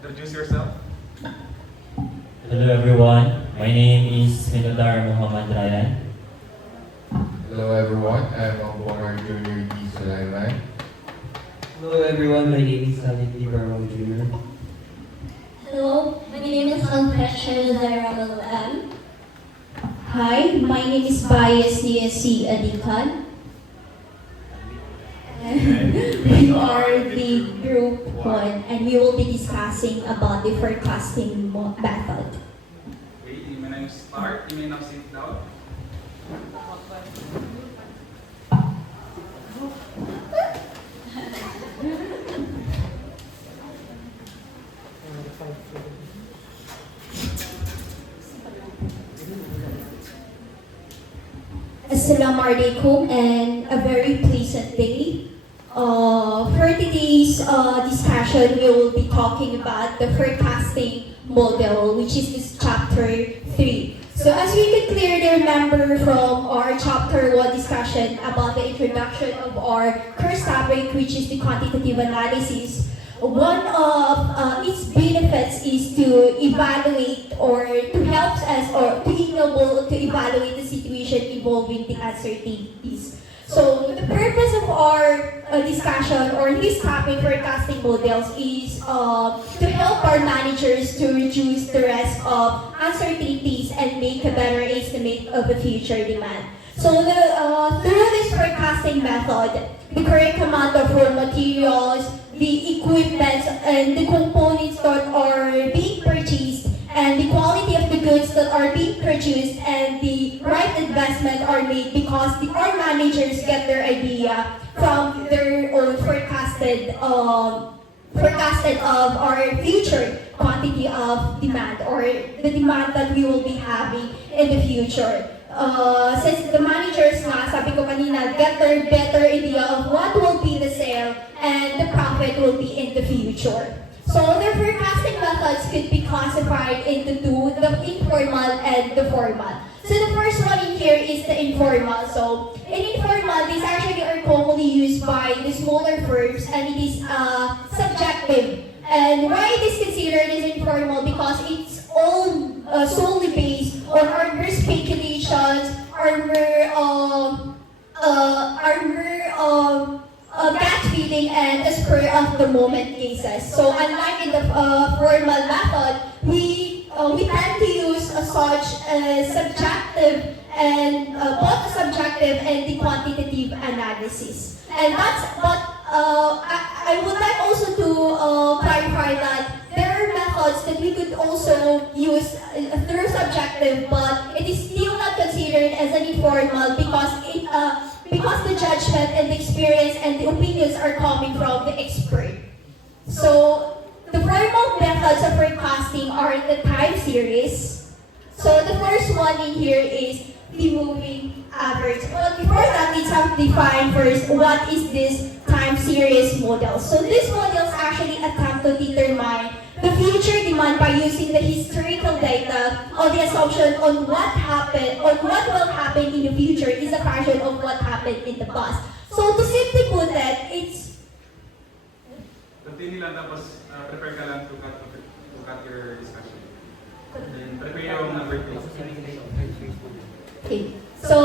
Introduce yourself. Hello everyone, my name is Minodar Muhammad Ryan. Hello everyone, I'm Bongar Junior D. Sulaiman. Hello everyone, my name is Alin D. Barwang Jr. Hello, my name is Alfresh Zaira M. Hi, my name is Bias DSC Adikan. And we are the group 1 and we will be discussing about the forecasting method. Okay, you may now start. You may now sit down. Assalamualaikum and a very pleasant day. For today's discussion, we will be talking about the forecasting model, which is this chapter 3. So as we can clearly remember from our chapter 1 discussion about the introduction of our first topic, which is the quantitative analysis, one of its benefits is to evaluate or to help us or to enable to evaluate the situation involving the uncertainties. So the purpose of our discussion or this topic forecasting models is to help our managers to reduce the risk of uncertainties and make a better estimate of the future demand. So through this forecasting method, the correct amount of raw materials, the equipment, and the components that are being purchased, and the quality of the goods that are being produced, and the right investment are made because our managers get their idea from their own forecasted of our future quantity of demand or the demand that we will be having in the future. Since the managers nga, sabi ko kanina, get their better idea of what will be the sale and the profit will be in the future. So the forecasting methods could be classified into two, the informal and the formal. So the first one in here is the informal. So in informal, these actually are commonly used by the smaller firms and it is subjective. And why it is considered as informal? Because it's all solely based on our mere speculations, our mere gut feeling and a spur of the moment cases. So unlike in the formal method, we tend to use such subjective and both subjective and the quantitative analysis. And that's what I would like also to clarify that there are methods that we could also use through subjective, but it is still not considered as an informal because the judgment and the experience and the opinions are coming from the expert. So the formal methods of forecasting are the time series. So the first one in here is the moving average. But before that, let's have to define first what is this time series model. So these models actually attempt to determine the future demand by using the historical data or the assumption on what happened or what will happen in the future is a function of what happened in the past. So to simply put that, it's Continue lang tapos prepare ka lang to cut your discussion. Then prepare yung number 2. okay. So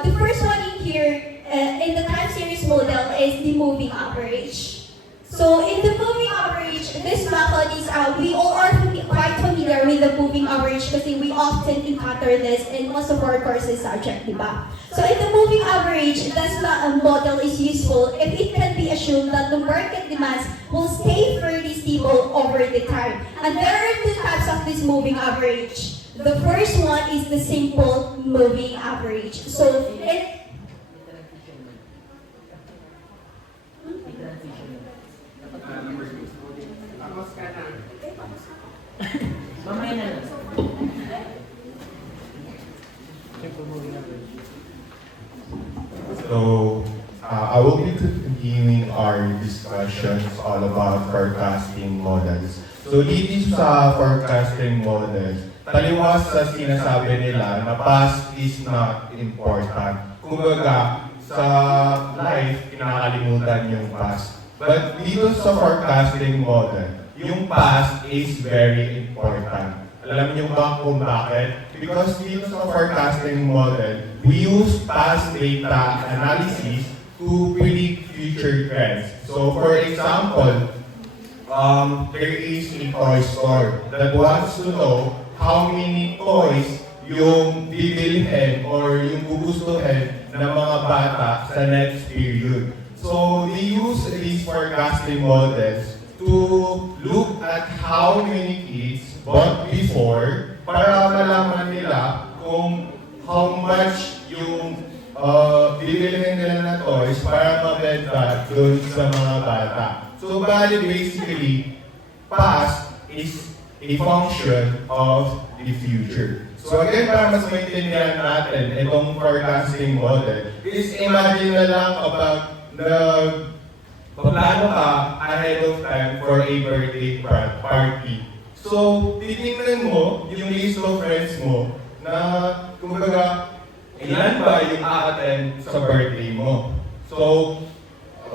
the first one in here in the time series model is the moving average. So in the moving average, this method is we all are quite familiar with the moving average because we often encounter this in most of our courses subject, diba? So in the moving average, this model is useful if it can be assumed that the market demands will stay fairly stable over the time. And there are two types of this moving average. The first one is the simple moving average. So Number 2. Mamaya na lang. So, I will be continuing our discussions all about forecasting models. So, dito sa forecasting models, taliwas sa sinasabi nila na past is not important. Kumbaga, sa life, kinakalimutan yung past. But dito sa forecasting model, yung past is very important. Alam niyo ba kung bakit? Because dito sa forecasting model, we use past data analysis to predict future trends. So for example, there is a toy store that wants to know how many toys yung bibilhin or yung gugustuhin ng mga bata sa next period. So they use these forecasting models to look at how many kids bought before para malaman nila kung how much yung bibilhin nila na toys para mabenta dun sa mga bata. So bali basically, past is a function of the future. So again, para mas maintindihan natin itong forecasting model, is imagine na lang about paplano ka ahead of time for a birthday party. So, titingnan mo yung list of friends mo na, kumbaga, ilan ba yung a-attend sa birthday mo. So,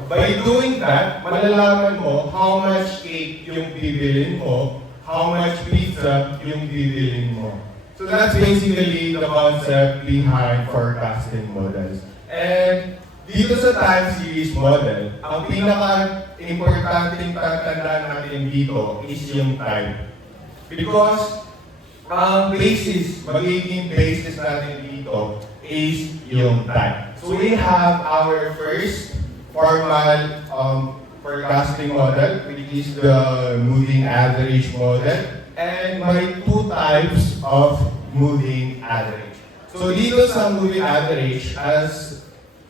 by doing that, malalaman mo how much cake yung bibilin mo, how much pizza yung bibilin mo. So that's basically the concept behind forecasting models. And dito sa time series model, ang pinaka-importanting tatandaan natin dito is yung time. Because ang magiging basis natin dito is yung time. So we have our first formal forecasting model, which is the moving average model. And may two types of moving average. So dito sa moving average, as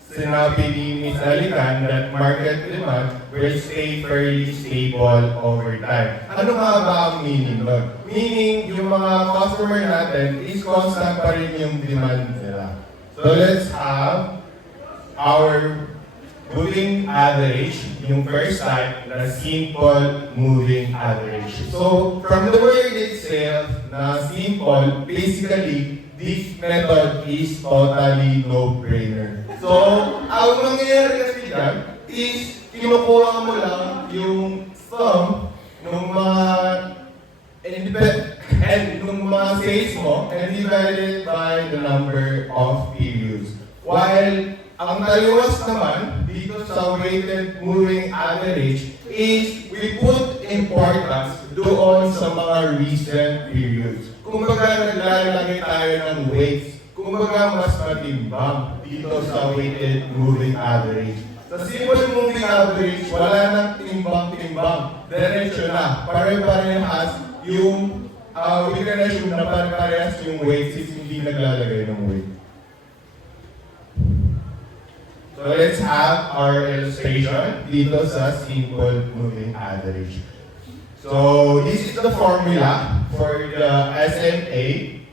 sinabi ni Ms. Alican, that market demand will stay fairly stable over time. Ano nga ba ang meaning nun? Meaning, yung mga customer natin is constant pa rin yung demand nila. So let's have our moving average, yung first type, na simple moving average. So, from the word itself, na simple, basically, this method is totally no-brainer. So, ang mangyayari kasi dyan is, kinukuha mo lang yung sum ng mga sales mo and divided by the number of periods. While ang taliwas naman dito sa weighted moving average is we put importance doon sa mga recent periods. Kumbaga naglalagay tayo ng weights. Kumbaga mas matimbang dito sa weighted moving average. Sa simple moving average, wala nang timbang-timbang. Diretso na. Pare-parehas yung we can assume na pare-parehas yung weights is hindi naglalagay ng weight. So let's have our illustration dito sa simple moving average. So this is the formula for the SMA.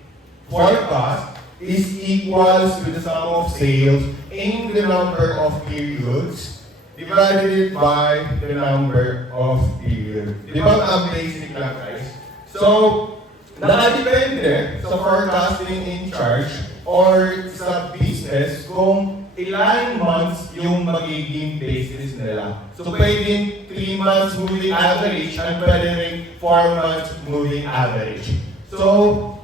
Forecast is equals to the sum of sales in the number of periods divided by the number of periods. Di ba ang basic lang guys? So, nakadepende sa forecasting in charge or sa business kung ilang months yung magiging basis nila. So, pwedeng 3 months moving average and pwede rin 4 months moving average. So,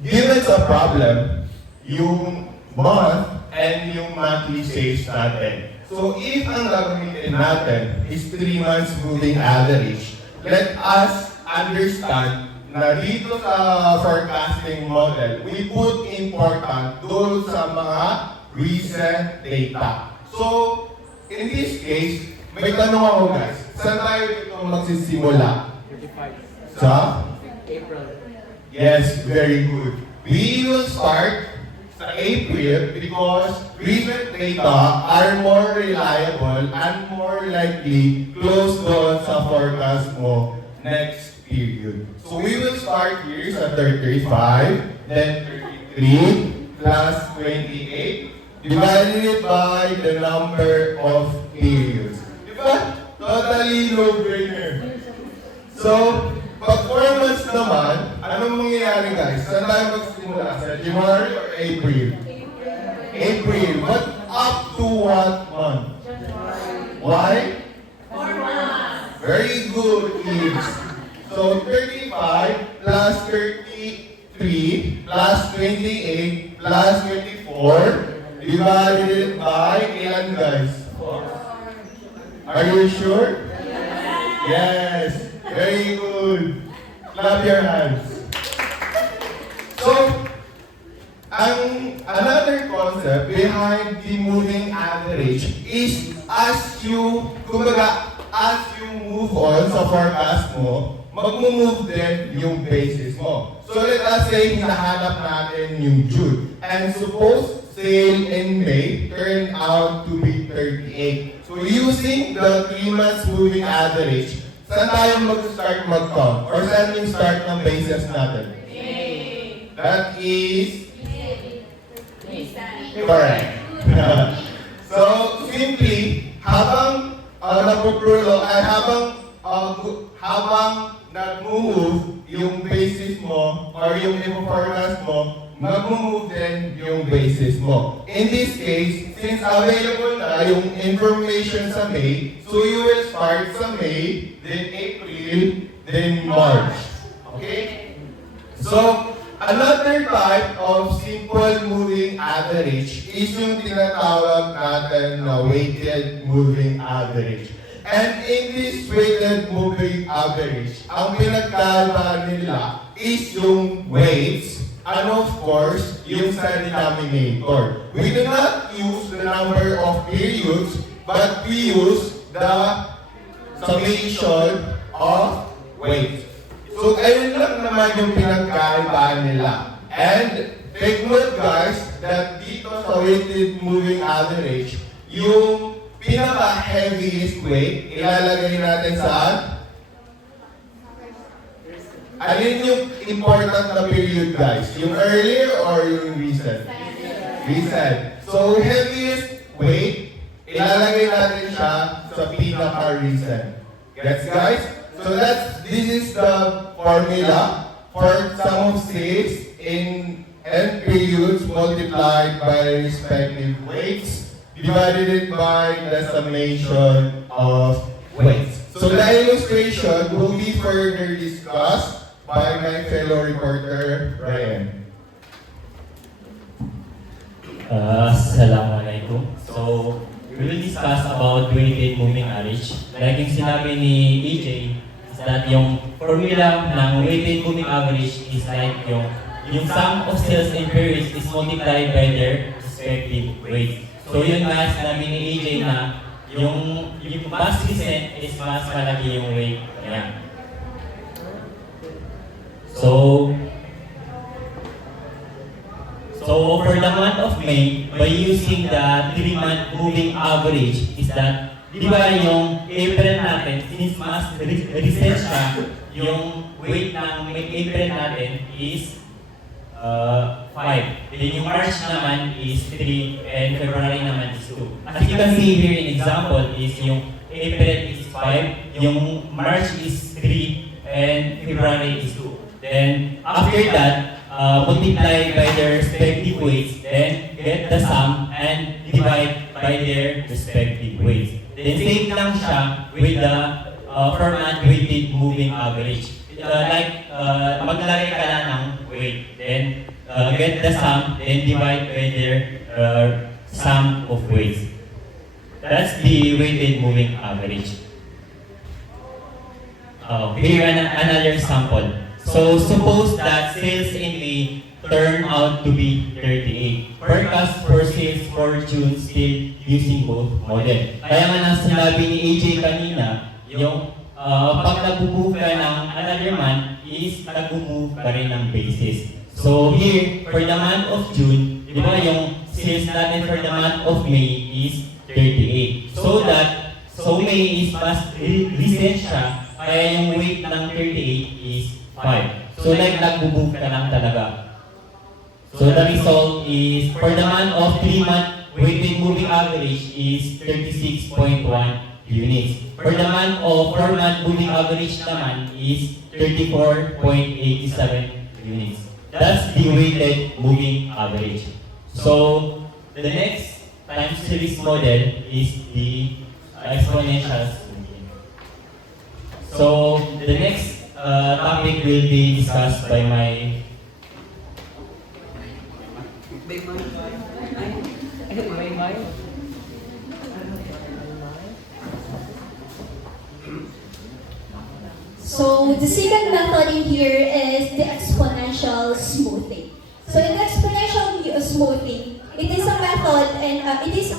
given sa problem, yung month and yung monthly sales natin. So, if ang gagamitin natin is 3 months moving average, let us understand na dito sa forecasting model, we put important doon sa mga recent data. So, in this case, may tanong ako guys, saan tayo dito magsisimula? Sa? April. Yes, very good. We will start sa April because recent data are more reliable and more likely close doon sa forecast mo next period. So we will start here sa 35, then 33 plus 28 divided by the number of periods. Diba? Totally no-brainer. So, pag 4 months naman, anong mangyayari guys? Saan tayo magsimula? Sa January or April? April. But up to what month? Why? Very good, kids. So 35 plus 33 plus 28 plus 24 divided by ilan guys? 4. Are you sure? Yes. Very good. Clap your hands. So, another concept behind the moving average is as you move on sa forecast mo, mag-move din yung basis mo. So let us say, hinahanap natin yung June. And suppose sale in May turned out to be 38. So using the 3 months moving average, saan tayo mag-start mag-count? Or saan yung start ng basis natin? That is correct. So, simply, habang habang nag-move yung basis mo or yung forecast mo, mag-move din yung basis mo. In this case, since available na yung information sa May, so you will start sa May, then April, then March. Okay? So, another type of simple moving average is yung tinatawag natin na weighted moving average. And in this weighted moving average, ang pinagkaiba nila is yung weights and of course, yung sa denominator. We do not use the number of periods, but we use the summation of weights. So, ayun lang naman yung pinagkaiba nila. And take note guys, that dito sa weighted moving average, yung pinaka-heaviest weight, ilalagay natin saan? Alin yung important na period guys? Yung earlier or yung recent? Recent. So, heaviest weight, ilalagay natin siya sa pinaka-recent. Gets guys? So this is the formula for sum of sales in n periods multiplied by respective weights divided by the summation of weights. So the illustration will be further discussed by my fellow reporter, Ryan. Assalamualaikum. So, we will discuss about weighted moving average. Like yung sinabi ni EJ, is that yung formula ng weighted moving average is like yung sum of sales in periods is multiplied by their respective weights. So yun nga, sinabi ni EJ na yung mas recent is mas malaki yung weight niya. So for the month of May, by using the 3-month moving average, is that, di ba yung April natin, since mas recent siya, yung weight ng April natin is 5. Then yung March naman is 3, and February naman is 2. As you can see here in example, is yung April is 5, yung March is 3, and February is 2. Then after that, multiply by their respective weights, then get the sum and divide by their respective weights. Then same lang siya with the per-month weighted moving average. Maglagay ka lang ng weight, then get the sum, then divide by their sum of weights. That's the weighted moving average. Here another sample. So suppose that sales in May turn out to be 38. Forecast for sales for June still using both model. Kaya nga nang sinabi ni AJ kanina, yung pag nag-move ka ng another month is nag-move ka rin ng basis. So here, for the month of June, di ba yung sales natin for the month of May is 38. So May is mas recent siya, kaya yung weight ng 38 is 5. So like nag-move ka lang talaga. So the result is, for the month of 3-month weighted moving average is 36.1 units. For the month of 4-month moving average naman is 34.87 units. That's the weighted moving average. So the next time series model is the exponential smoothing. So the next topic will be discussed by my So the second method in here is the exponential smoothing. So in exponential smoothing, it is a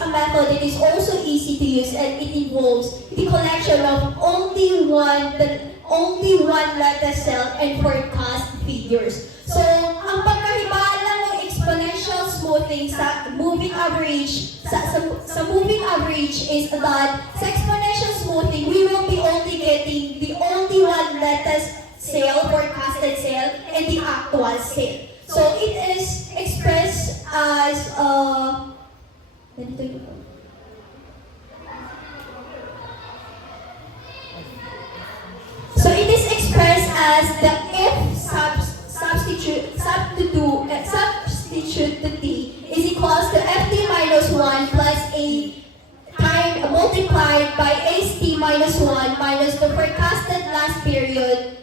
method that is also easy to use, and it involves the collection of only one lattice cell and forecast figures. So ang pagkaiba lang ng exponential smoothing sa moving average sa moving average is that sa exponential smoothing we will be only getting the only one lattice cell, forecasted cell, and the actual cell. So it is expressed as ganito yun. So it is expressed as the if substitute to t is equals to ft minus 1 plus a time multiplied by st minus 1 minus the forecasted last period.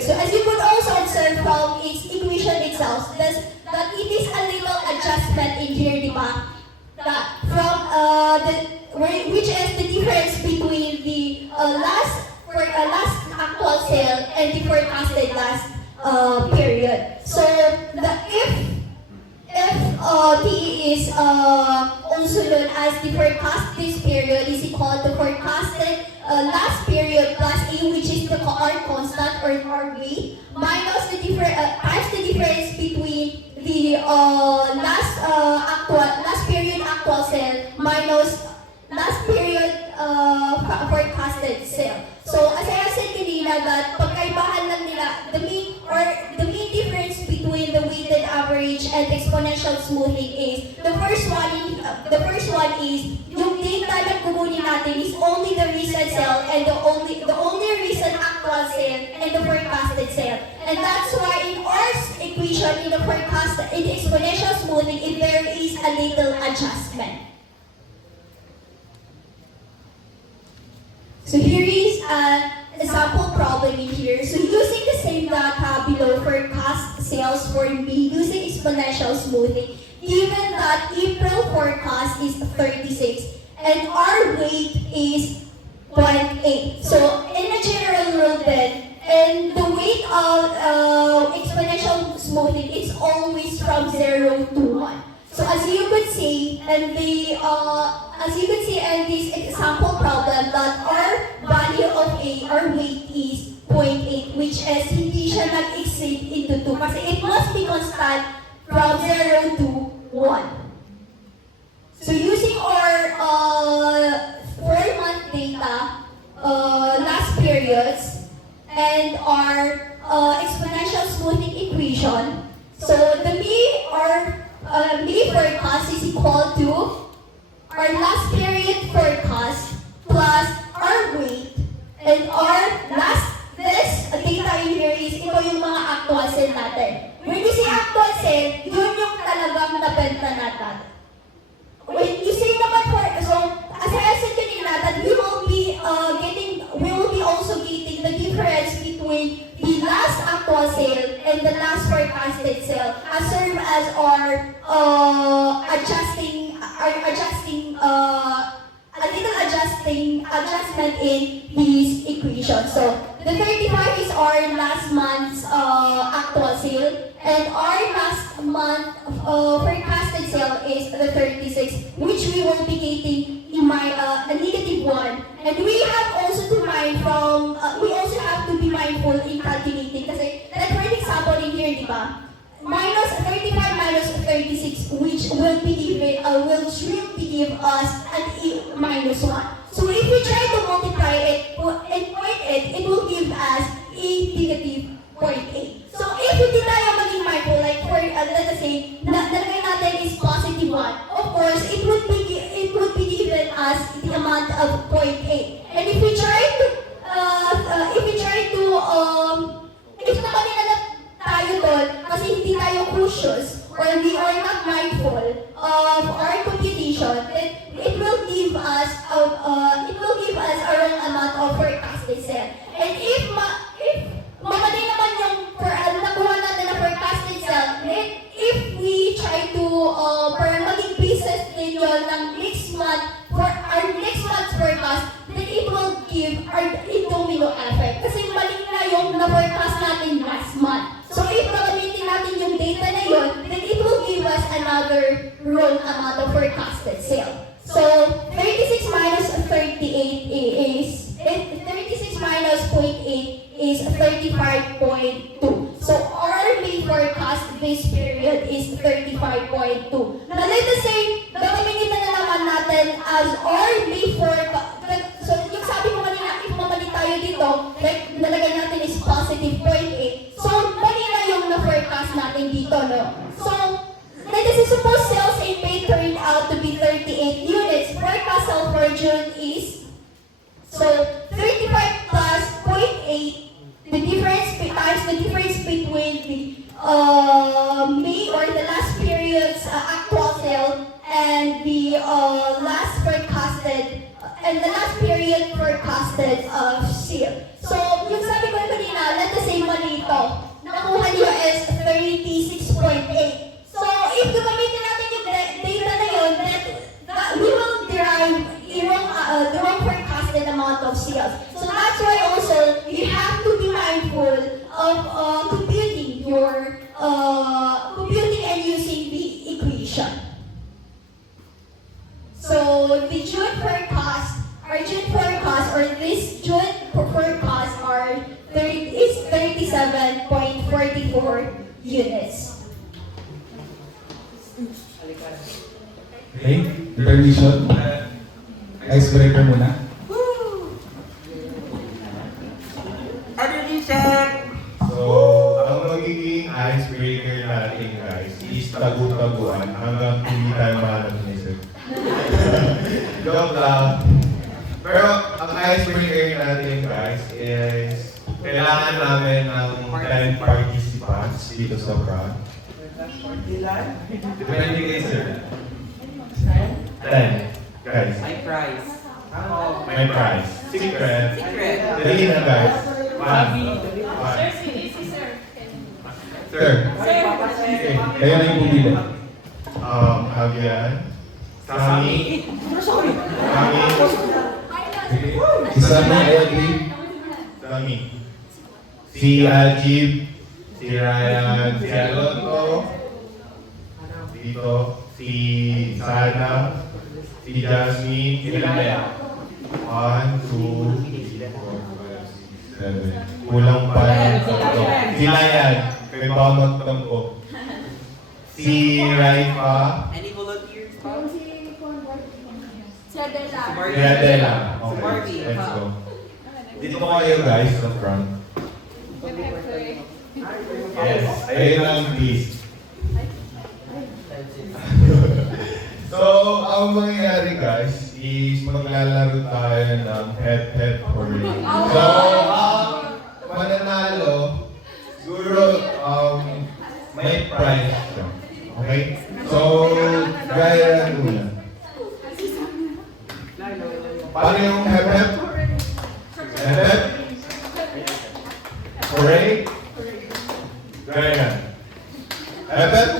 So as you could also observe from its equation itself, that it is a little adjustment in here, di ba? That from which is the difference between the last actual cell and the forecasted last period. So the if t is also known as the forecast this period is equal to forecasted last period plus a, which is the R constant or V, minus the difference between the last period actual cell minus last period forecasted cell. So as I said kanina, that pagkaibahan lang nila, the main difference between the weighted average and exponential smoothing is the first one is yung data na kukunin natin is only the recent cell and the only recent actual cell and the forecasted cell. And that's why in our equation in the exponential smoothing, there is a little adjustment. So here is an example problem in here. So using the same data below forecast sales for B using exponential smoothing, given that April forecast is 36 and our weight is 0.8. So in a general rule then, and the weight of exponential smoothing is always from 0 to 1. So as you could see in this example problem, that our value of our weight is 0.8, which is hindi siya nag-exceed into 2 kasi it must be constant from 0 to 1. So using our 4-month data, last periods, and our exponential smoothing equation, so the May forecast is equal to our last period forecast plus our weight, and our this data in here is ito yung mga actual cell natin. When you say actual cell, yun yung talagang nabenta natin. When you say naman so as I said kanina, that we will be also getting the difference between the last actual sale and the last forecasted sale as serve as our adjustment in this equation. So the 35 is our last month's actual sale, and our last month forecasted sale is the 36, which we will be getting in a negative 1. And we have also to be mindful in calculating kasi like for example in here, di ba? Minus 35 minus 36, which will give us an minus 1. So if we try to multiply it and point it will give us a negative 0.8. So if hindi tayo maging mindful, like for let's say, nalagay natin is positive 1, of course it would be given us the amount of 0.8. And if we try to if nakalala tayo doon kasi hindi tayo cautious or we are not mindful of our computation, then it will give us it will give us a wrong amount of forecasted sale. And if mamali naman yung nakuha natin na forecasted sale, then if we try to para maging business din yun ng next month for our next month's forecast, then it will give a domino effect. Kasi mali na yung na-forecast natin last month. So if gagamitin natin yung data na yun, then it will give us another wrong amount of forecasted sale. So 36 minus 38 is 36 minus 0.8 is 35.2. So our May forecast base period is 35.2. Now let us say, gagamitin na naman natin as our May forecast. So yung sabi ko kanina, if mamali tayo dito, like nalagay natin is positive 0.8. So mali na yung na-forecast natin dito, no? So let us say, suppose sales in May turned out to be 38 units. Forecast sale for June is, so 35 plus 0.8, the difference times the difference between the May or the last period's actual sale and the last forecasted and the last period forecasted of sale. So yung sabi ko kanina, let us say mali ito. Nakuha niyo is 36.8. So, if gagamitin natin yung data na yun, then we will derive the wrong forecasted amount of sales. So, that's why also, you have to be mindful of computing and using the equation. So, the June forecast, or this June forecast is 37.44 units. Okay, permission. Icebreaker muna. So, ang magiging icebreaker natin guys is tagu-taguan hanggang hindi tayo mahanap ng isip. Joke lang. Pero ang icebreaker natin guys is kailangan namin ng 10 participants dito sa prank. Depende kay sir. 10 guys. My prize. May prize. Secret. Secret. Dali na guys. Sir. Okay, kayo na yung pumili. Javier. Sami. Sami. Isa mo, I agree. Sami. Si Ajib. Si Ryan. Si Alonso. Dito. Si Sana. Si Jasmine. Si Lamel. 1, 2, 3, 4, 5, 6, 7. Kulang pa yung tatlo. Si Layan. May bamag tampo. Si Raifa. Any volunteers? Si Adela. Si Barbie. Let's go. Dito kayo guys sa front. Yes. Ayun lang please. So, ang mangyayari guys is maglalaro tayo ng head-head hurling. So, mananalo, siguro may prize siya. Okay? So, gaya muna. Paano yung head-head? Head-head? Hooray? Gaya. Head-head?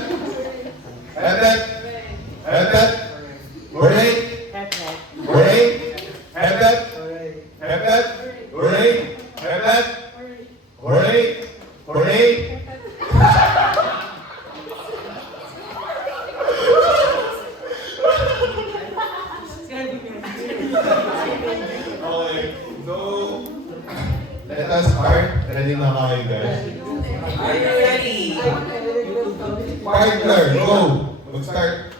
Head-head? Head-head? Hooray? Hooray? Head-head? Head-head? Hooray? Head-head? Hooray? Hooray? Okay, so let us start. Ready na kayo guys? Are you ready? Partner, go! Mag-start.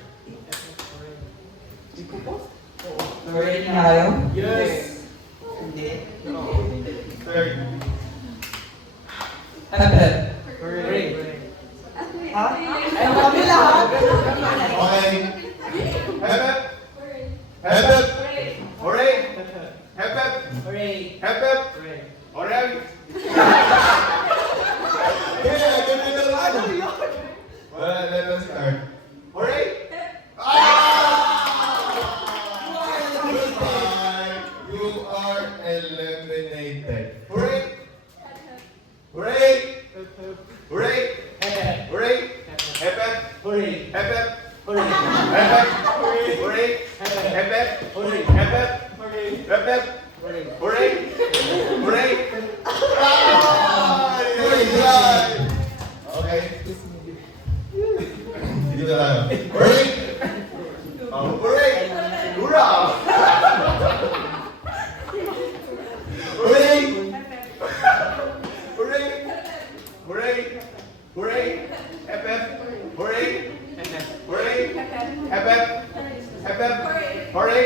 Ready na kayo? Yes! Hindi. Start. Head-head. Ha? Ay, kami lahat. Okay. Head-head. Head-head. Hooray! Head-head. Head-head. Hooray! Yeah, ganun na lang. Well, let us start. Hooray! Ah! United. Hooray! Hooray! Hooray! Hooray! FF! Hooray! FF! Hooray! FF! Hooray! FF! Hooray! FF! FF! Hooray! Hooray! Ah! Hooray! Okay. Dito tayo. Hooray! Hooray! Hurra! Hooray! Hooray! Hooray! Hooray! FF! Hooray! Hooray! FF! FF! Hooray!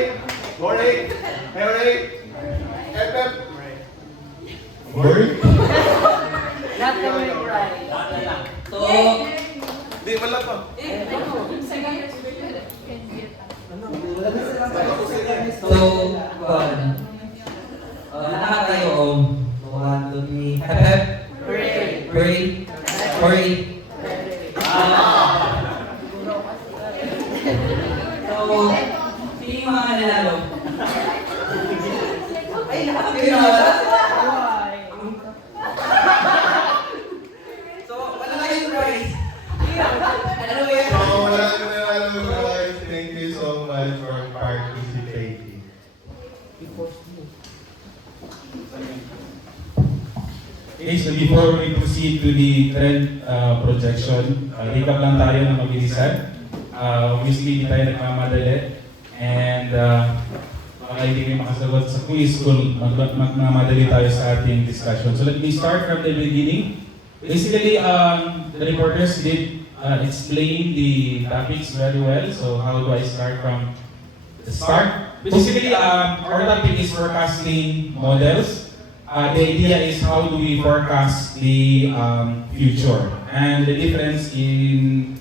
Hooray! Hooray! FF! Hooray! Not the way right. So, Di, wala pa. so, lahat tayo om. 1, 2, 3, hep, Hooray! pray, hooray. So, sino yung mga nanalo? Ay, lahat kayo nanalo? So, wala kayong prize. Ano ba yan? So, wala ka na alam guys. Thank you so much for participating. Okay, so before we proceed to the trend projection, recap lang tayo ng mabilisan. Obviously, hindi tayo nagmamadali. And baka hindi kayo makasagot sa quiz kung magmamadali tayo sa ating discussion. So let me start from the beginning. Basically, the reporters did explain the topics very well. So how do I start from the start? Basically, our topic is forecasting models. The idea is how do we forecast the future, and the difference between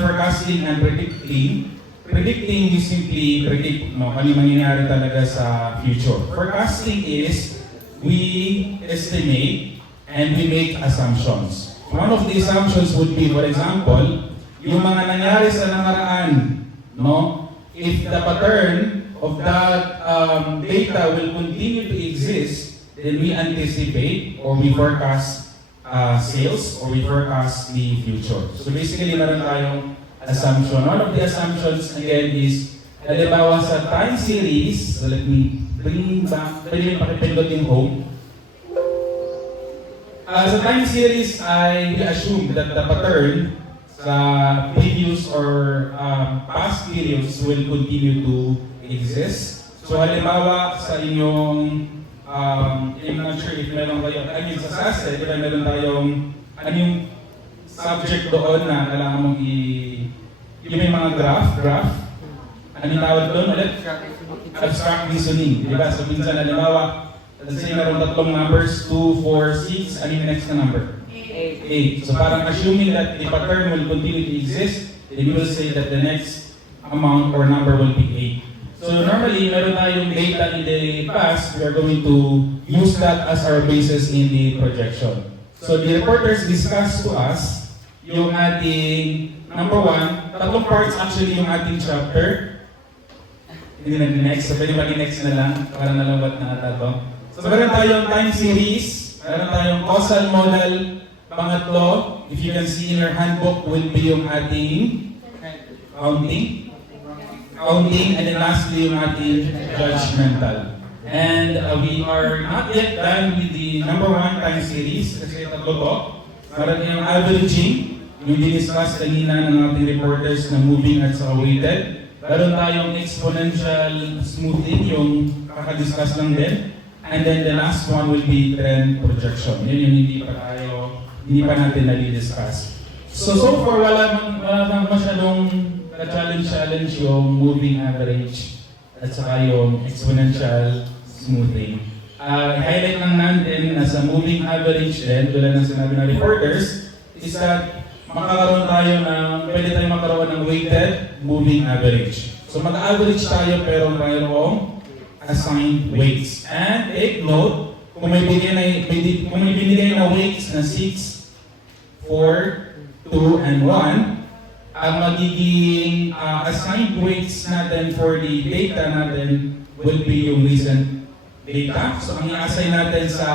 forecasting and predicting. Predicting is simply predict ano yung mangyayari talaga sa future. Forecasting is we estimate and we make assumptions. One of the assumptions would be, for example, yung mga nangyari sa nakaraan, no? If the pattern of that data will continue to exist, then we anticipate or we forecast sales or we forecast the future. So basically, meron tayong assumption. One of the assumptions again is, halimbawa sa time series, so let me bring back, pwede mo pakipindot yung home. Sa time series, we assume that the pattern sa previous or past periods will continue to exist. So halimbawa sa inyong, I'm not sure if meron kayo, I mean sa SASE, di ba meron tayong, ano yung subject doon na kailangan mong yung may mga graph, ano yung tawag doon ulit? Abstract reasoning, di ba? So minsan halimbawa, let's say meron tatlong numbers, 2, 4, 6, ano yung next na number? 8. So parang assuming that the pattern will continue to exist, then we will say that the next amount or number will be 8. So normally, meron tayong data in the past, we are going to use that as our basis in the projection. So the reporters discussed to us yung ating, number 1, tatlong parts actually yung ating chapter. Hindi na next, so pwede mag-next na lang, para nalabat na ata to. So meron tayong time series, meron tayong causal model. Pangatlo, if you can see in your handbook, will be yung ating counting, and then lastly yung ating judgmental. And we are not yet done with the number 1 time series, kasi tatlo to. Meron yung averaging, yung diniscuss kanina ng ating reporters na moving at sa weighted. Meron tayong exponential smoothing, yung kakadiscuss lang din. And then the last one will be trend projection. Yun yung hindi pa natin nadi-discuss. So far, wala nang masyadong challenge yung moving average at saka yung exponential smoothing. Highlight lang natin na sa moving average din, tulad ng sinabi ng reporters, is that pwede tayong magkaroon ng weighted moving average. So mag-average tayo pero mayroong assigned weights. And take note, kung may binigay na weights na 6, 4, 2, and 1, ang magiging assigned weights natin for the data natin will be yung recent data. So ang i-assign natin sa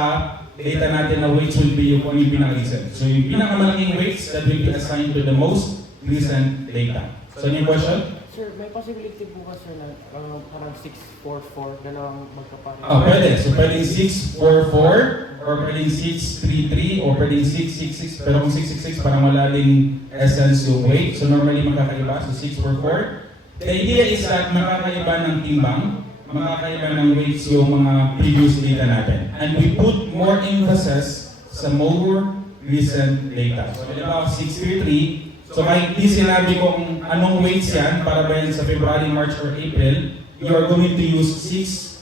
data natin na weights will be yung kung yung pinaka-recent. So yung pinakamalaking weights that will be assigned to the most recent data. So any question? Sir, may possibility po ka sir na parang 644, dalawang magkapares. Pwede. So pwedeng 644 or pwedeng 633 or pwedeng 666. Pero kung 666 parang wala ding essence yung weight. So normally magkakaiba. So 644. The idea is that makakaiba ng timbang, makakaiba ng weights yung mga previous data natin. And we put more emphasis sa more recent data. So halimbawa 633. So kahit di sinabi kung anong weights yan, para ba yan sa February, March, or April, you are going to use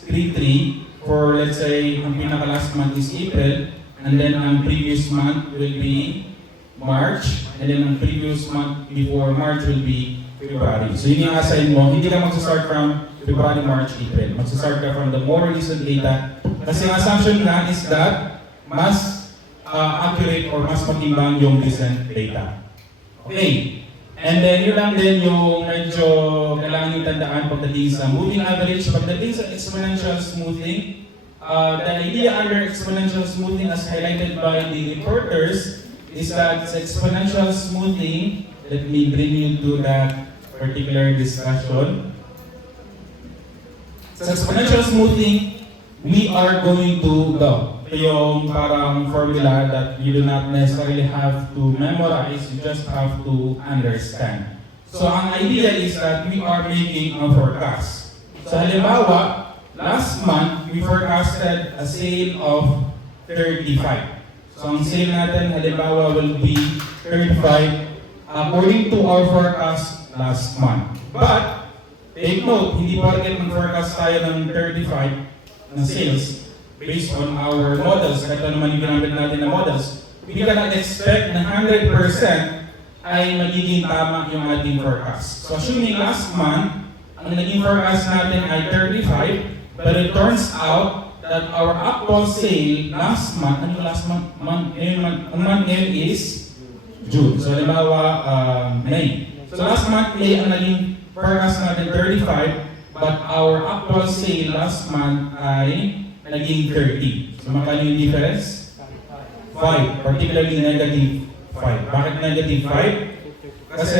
633 for, let's say, ang pinaka-last month is April, and then ang previous month will be March, and then ang previous month before March will be February. So yun yung assign mo, hindi ka mag-start from February, March, April. Mag-start ka from the more recent data. Kasi ang assumption nga is that mas accurate or mas matimbang yung recent data. Okay. And then yun lang din yung medyo kailangan yung tandaan pagdating sa moving average. Pagdating sa exponential smoothing, the idea under exponential smoothing as highlighted by the reporters is that sa exponential smoothing, let me bring you to that particular discussion. Sa exponential smoothing, we are going to yung parang formula that you do not necessarily have to memorize, you just have to understand. So ang idea is that we are making a forecast. So halimbawa, last month, we forecasted a sale of 35. So ang sale natin halimbawa will be 35 according to our forecast last month. But, take note, hindi porket mag-forecast tayo ng 35 na sales, based on our models, kahit ano naman yung ginamit natin na models, we cannot expect na 100% ay magiging tama yung ating forecast. So assuming last month, ang naging forecast natin ay 35, but it turns out that our actual sale last month, ano yung last month? Ang month ngayon is June. So halimbawa, May. So last month, May ang naging forecast natin 35, but our actual sale last month ay naging 30. So makano yung difference? 5. Particularly negative 5. Bakit negative 5? Kasi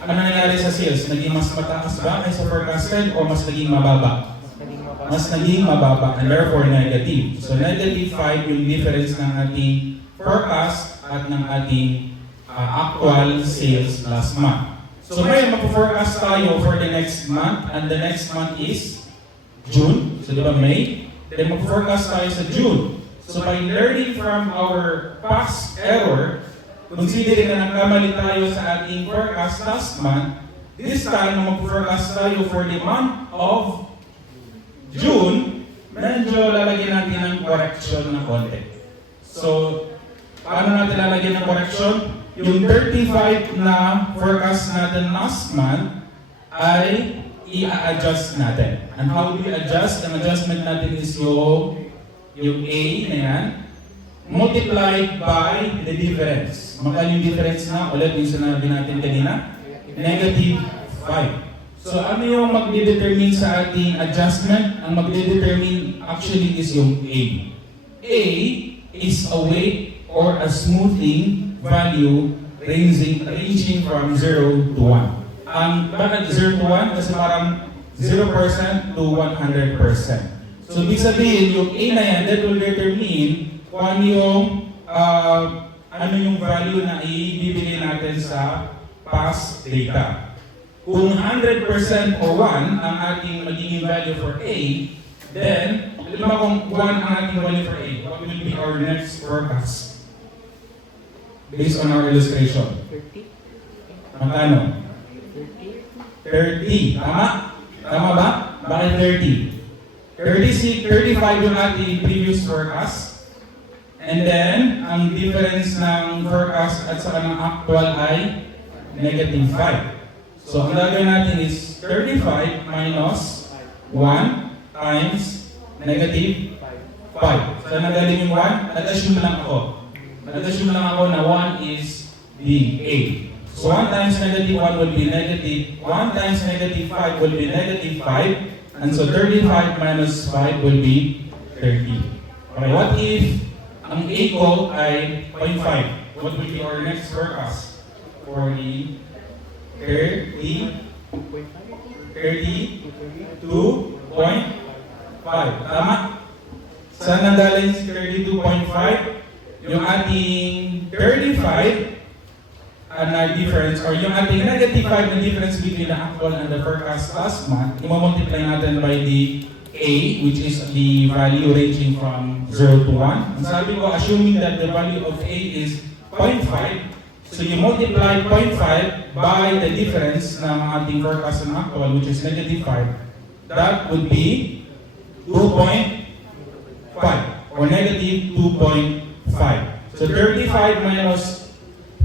ano nangyari sa sales? Naging mas mataas ba kaysa forecasted o mas naging mababa? Mas naging mababa and therefore negative. So negative 5 yung difference ng ating forecast at ng ating actual sales last month. So may mapo-forecast tayo for the next month and the next month is June. So di ba May? Then mag-forecast tayo sa June. So by learning from our past error, considering na nagkamali tayo sa ating forecast last month, this time na mag-forecast tayo for the month of June, medyo lalagyan natin ng correction na konti. So, paano natin lalagyan ng correction? Yung 35 na forecast natin last month ay i-adjust natin. And how do we adjust? Ang adjustment natin is yung A na yan, multiplied by the difference. Magkano yung difference na? Ulit yung sinabi natin kanina? Negative 5. So ano yung magdedetermine sa ating adjustment? Ang magdedetermine actually is yung A. A is a weight or a smoothing value ranging from 0 to 1. Bakit 0 to 1? Kasi parang 0% to 100%. So, ibig sabihin, yung A na yan, that will determine kung ano yung value na ibibigay natin sa past data. Kung 100% or 1 ang ating magiging value for A, then, alam mo kung 1 ang ating value for A, what will be our next forecast? Based on our illustration. 30? Magkano? 30. Tama? Tama ba? Bakit 30? 35 yung ating previous forecast. And then, ang difference ng forecast at saka ng actual ay negative 5. So, ang gagawin natin is 35 minus 1 times negative 5. So, nagaling yung 1? Nag-assume lang ako. Nag-assume lang ako na 1 is being A. So 1 times negative 1 will be negative, 1 times negative 5 will be negative 5, and so 35 minus 5 will be 30. Okay, what if ang A ko ay 0.5? What will be our next forecast? 40, 30, 32.5. Tama? Saan nanggaling si 32.5? Yung ating 35 na difference, or yung ating negative 5 na difference between the actual and the forecast last month, i-multiply natin by the A, which is the value ranging from 0 to 1. Ang sabi ko, assuming that the value of A is 0.5, so you multiply 0.5 by the difference ng ating forecast and actual, which is negative 5, that would be 2.5 or negative 2.5. So 35 minus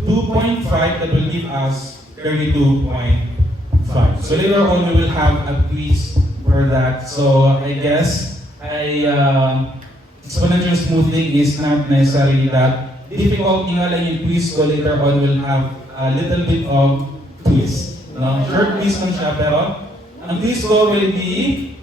2.5, that will give us 32.5. So later on, we will have a quiz for that. So I guess exponential smoothing is not necessarily that difficult. Nga lang yung quiz ko, later on we'll have a little bit of quiz. No? Short quiz lang siya, pero ang quiz ko will be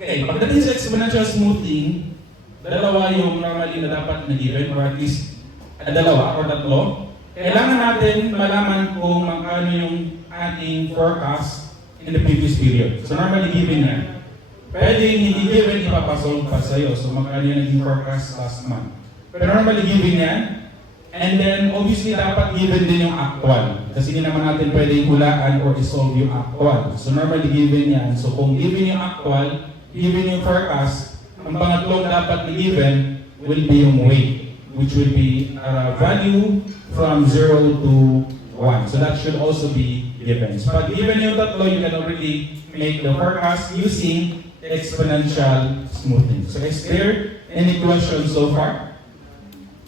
okay, pagdating sa exponential smoothing, dalawa yung normally na dapat na given, or at least dalawa or tatlo. Kailangan natin malaman kung magkano yung ating forecast in the previous period. So normally given yan. Pwede hindi given, ipapasolve pa sa'yo. So magkano yung naging forecast last month. Pero normally given yan. And then obviously dapat given din yung actual. Kasi hindi naman natin pwede hulaan or isolve yung actual. So normally given yan. So kung given yung actual, given yung forecast, ang pangatlong dapat na given will be yung weight, which will be value from 0 to 1. So that should also be given. So pag given yung tatlo, you can already make the forecast using exponential smoothing. So is there any questions so far?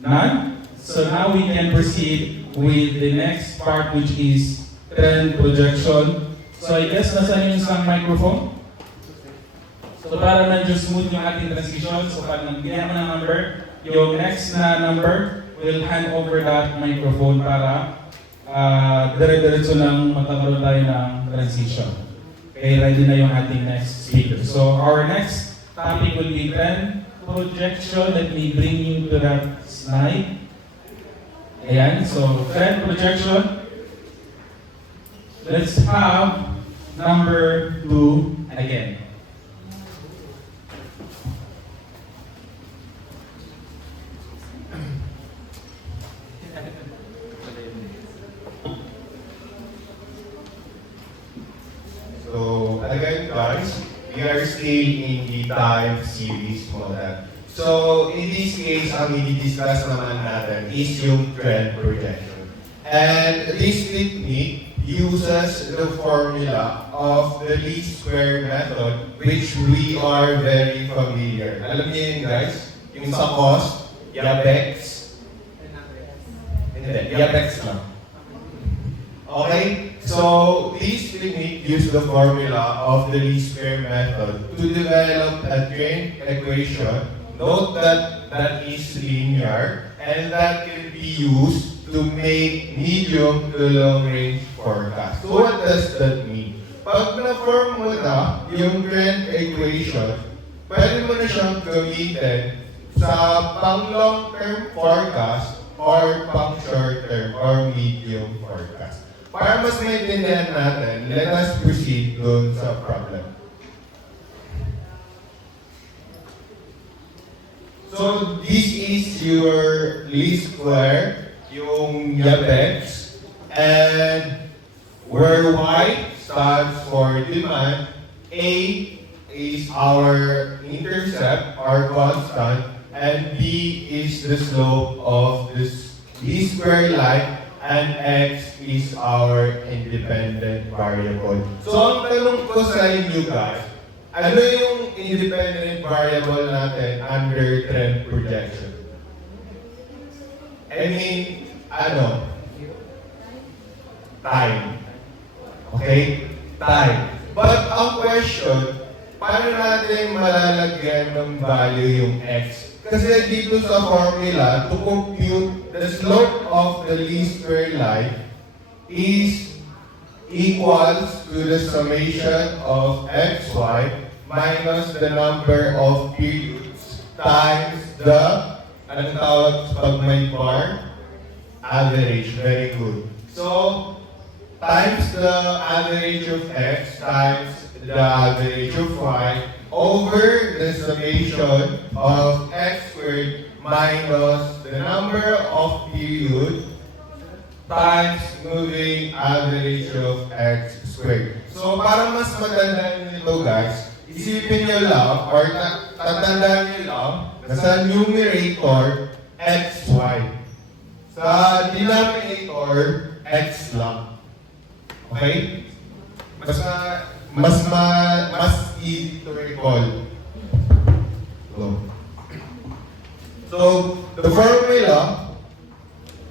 None? So now we can proceed with the next part, which is trend projection. So I guess nasaan yung isang microphone? So para medyo smooth yung ating transition, so pag nagbigyan mo ng number, yung next na number will hand over that microphone para dire-diretso ng magkakaroon tayo ng transition. Okay, ready na yung ating next speaker. So our next topic will be trend projection. Let me bring you to that slide. Ayan, so trend projection. Let's have number 2 again. So again guys, we are still in the time series model. So in this case, ang i-discuss naman natin is yung trend projection. And this technique uses the formula of the least square method, which we are very familiar. Alam niyo yun guys? Yung sa cost, Yabex. Hindi, Yabex lang. Okay? So, this technique uses the formula of the least square method to develop a trend equation. Note that that is linear and that can be used to make medium to long range forecast. So, what does that mean? Pag na-form mo na yung trend equation, pwede mo na siyang gamitin sa pang long-term forecast or pang short-term or medium forecast. Para mas maintindihan natin, let us proceed dun sa problem. So, this is your least square, yung Yabex, and where Y stands for demand, A is our intercept, our constant, and B is the slope of this least square line, and X is our independent variable. So, ang tanong ko sa inyo guys, ano yung independent variable natin under trend projection? I mean, time. Okay? Time. But ang question, paano natin malalagyan ng value yung X? Kasi dito sa formula, to compute the slope of the least square line is equals to the summation of xy minus the number of periods times the, anong tawag pag may bar? Average. Very good. So, times the average of x times the average of y over the summation of x squared minus the number of period times moving average of x squared. So, para mas matandaan nito guys, isipin nyo lang or tatandaan nyo lang na sa numerator, xy. Sa denominator, x lang. Okay? Mas easy to recall. So, the formula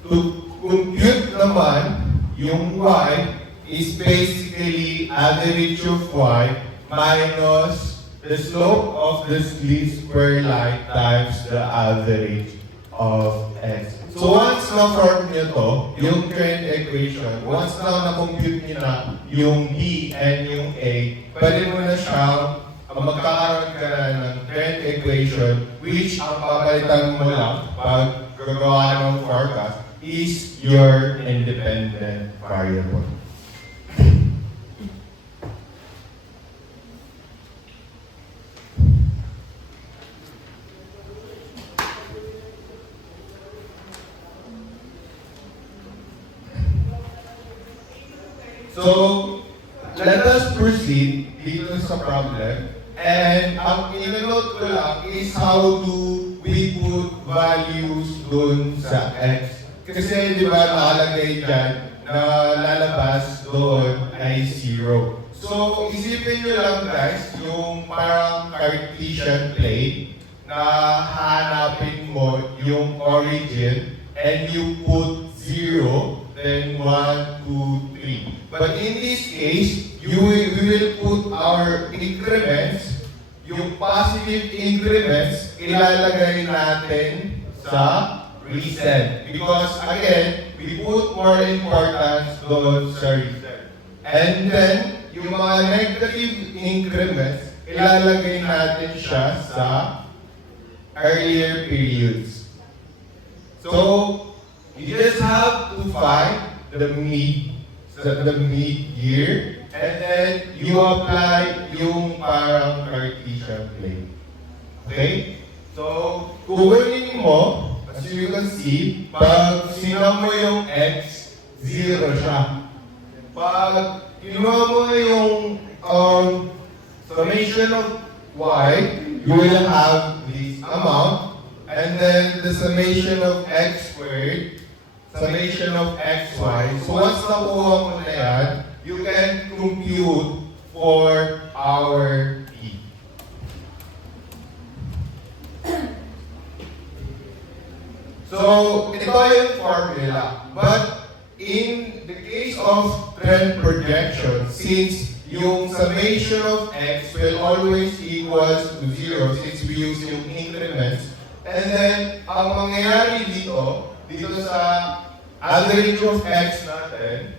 to compute naman yung y is basically average of y minus the slope of the least square line times the average of x. So once na-form nyo to, yung trend equation, once na na-compute nyo na yung b and yung a, pwede mo na siyang magkakaroon ka na ng trend equation which ang papalitan mo lang pag gagawa ng forecast is your independent variable. So, let us proceed dito sa problem. And ang ino-note ko lang is how do we put values dun sa x. Kasi di ba nakalagay dyan na lalabas doon ay 0. So, isipin nyo lang guys, yung parang Cartesian plane na hanapin mo yung origin and you put 0, then 1, 2, 3. But in this case, we will put our increments, yung positive increments, ilalagay natin sa reset. Because again, we put more importance doon sa reset. And then, yung mga negative increments, ilalagay natin siya sa earlier periods. So, you just have to find the mid-year, and then you apply yung parang Cartesian plane. Okay? So, kukunin mo, as you can see, pag sinam mo yung x, 0 siya. Pag kinuha mo yung summation of y, you will have this amount, and then the summation of x squared, summation of xy. So once nakuha mo na yan, you can compute for our t. So, ito yung formula. But in the case of trend projection, since yung summation of x will always equals to 0 since we use yung increments, and then ang mangyayari dito sa average of x natin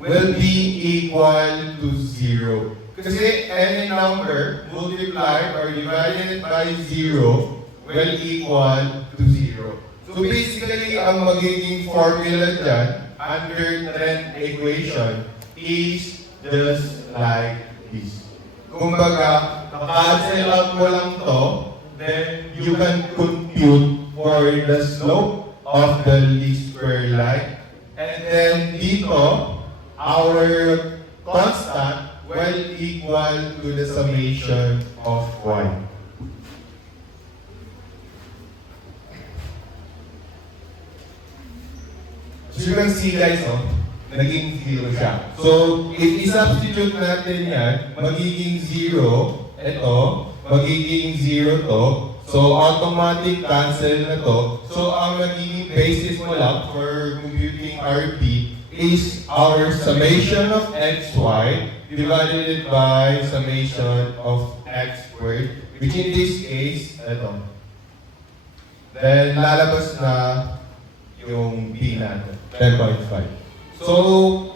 will be equal to 0. Kasi any number multiplied or divided by 0 will equal to 0. So basically, ang magiging formula dyan under trend equation is just like this. Kumbaga, cancel out mo lang to, then you can compute for the slope of the least square line. And then dito, our constant will equal to the summation of y. As you can see guys, naging 0 siya. So, if i-substitute natin yan, magiging 0, ito, magiging 0 to, so automatic cancel na to. So, ang magiging basis mo lang for computing RP is our summation of xy divided by summation of x squared, which in this case, ito. Then, lalabas na yung B natin, 10.5. So,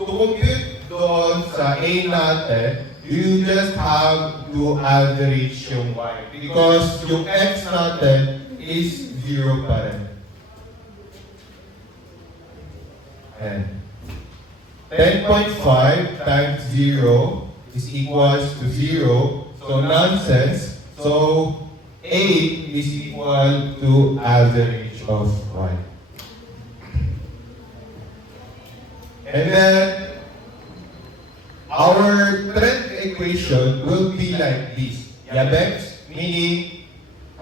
to compute doon sa A natin, you just have to average yung y. Because yung x natin is 0 pa rin. Ayan. 10.5 times 0 is equals to 0. So nonsense. So A is equal to average of y. And then our trend equation will be like this. Yabex, meaning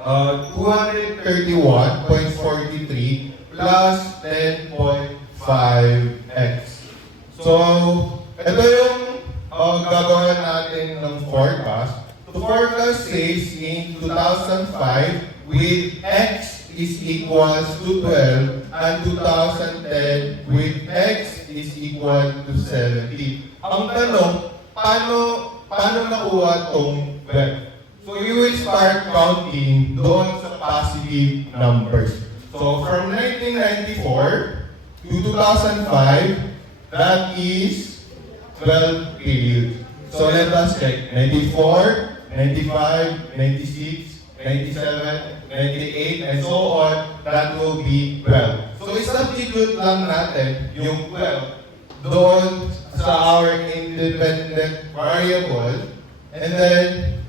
231.43 plus 10.5x. So, ito yung gagawin natin ng forecast. The forecast says in 2005 with x is equals to 12 and 2010 with x is equal to 70. Ang tanong, paano nakuha tong 12? So you will start counting doon sa positive numbers. So from 1994 to 2005, that is 12 periods. So let us check. 94, 95, 96, 97, 98, and so on. That will be 12. So i-substitute lang natin yung 12 doon sa our independent variable, and then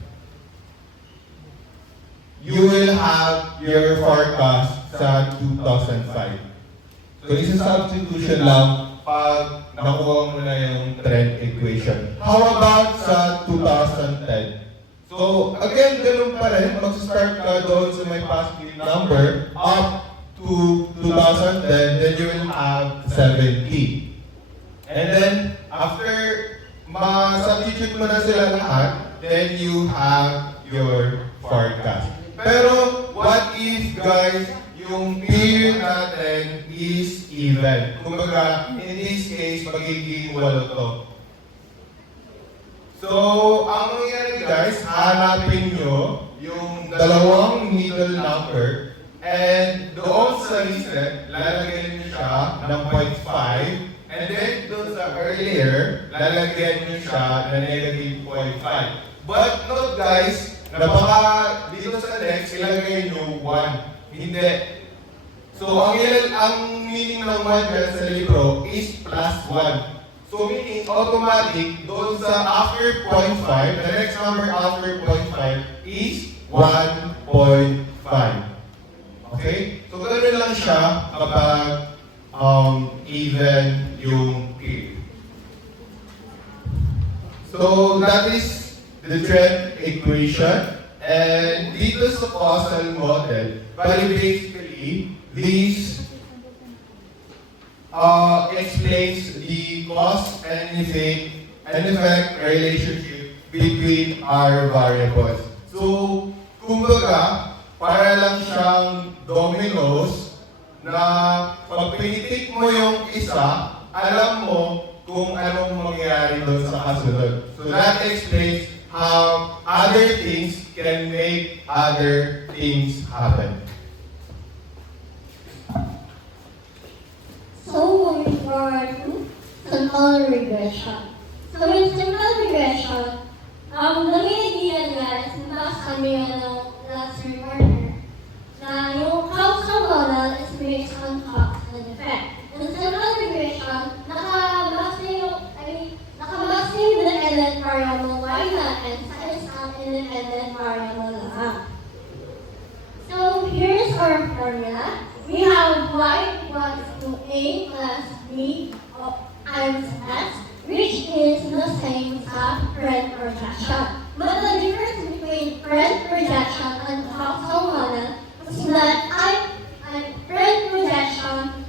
you will have your forecast sa 2005. So isa-substitution lang pag nakuha mo na yung trend equation. How about sa 2010? So, again, ganun pa rin. Mag-start ka doon sa may positive number up to 2010, then you will have 70. And then, after ma-substitute mo na sila lahat, then you have your forecast. Pero, what if, guys, yung period natin is even? Kumbaga, in this case, magiging 8 to. So, ang mangyayari guys, hanapin nyo yung dalawang middle number and doon sa reset, lalagyan nyo siya ng 0.5 and then doon sa earlier, lalagyan nyo siya ng negative 0.5. But note guys, na baka dito sa next, ilagay nyo 1. Hindi. So, ang meaning ng 1 sa libro is plus 1. So meaning, automatic, doon sa after 0.5, the next number after 0.5 is 1.5. Okay? So ganoon lang siya kapag even yung period. So that is the trend equation. And dito sa causal model, basically, this explains the cause and effect relationship between our variables. So, kumbaga, para lang siyang dominoes na pag pinitik mo yung isa, alam mo kung anong mangyayari doon sa kasunod. So that explains how other things can make other things happen. So moving forward to simple regression. So in simple regression, the main idea guys, nabasa kami ng last reporter, na yung causal model is based on cause and effect. In simple regression, nakabase yung independent variable y natin sa isang independent variable lang. So here's our formula. We have y equals to a plus b times s, which is the same as trend projection. But the difference between trend projection and causal model is that trend projection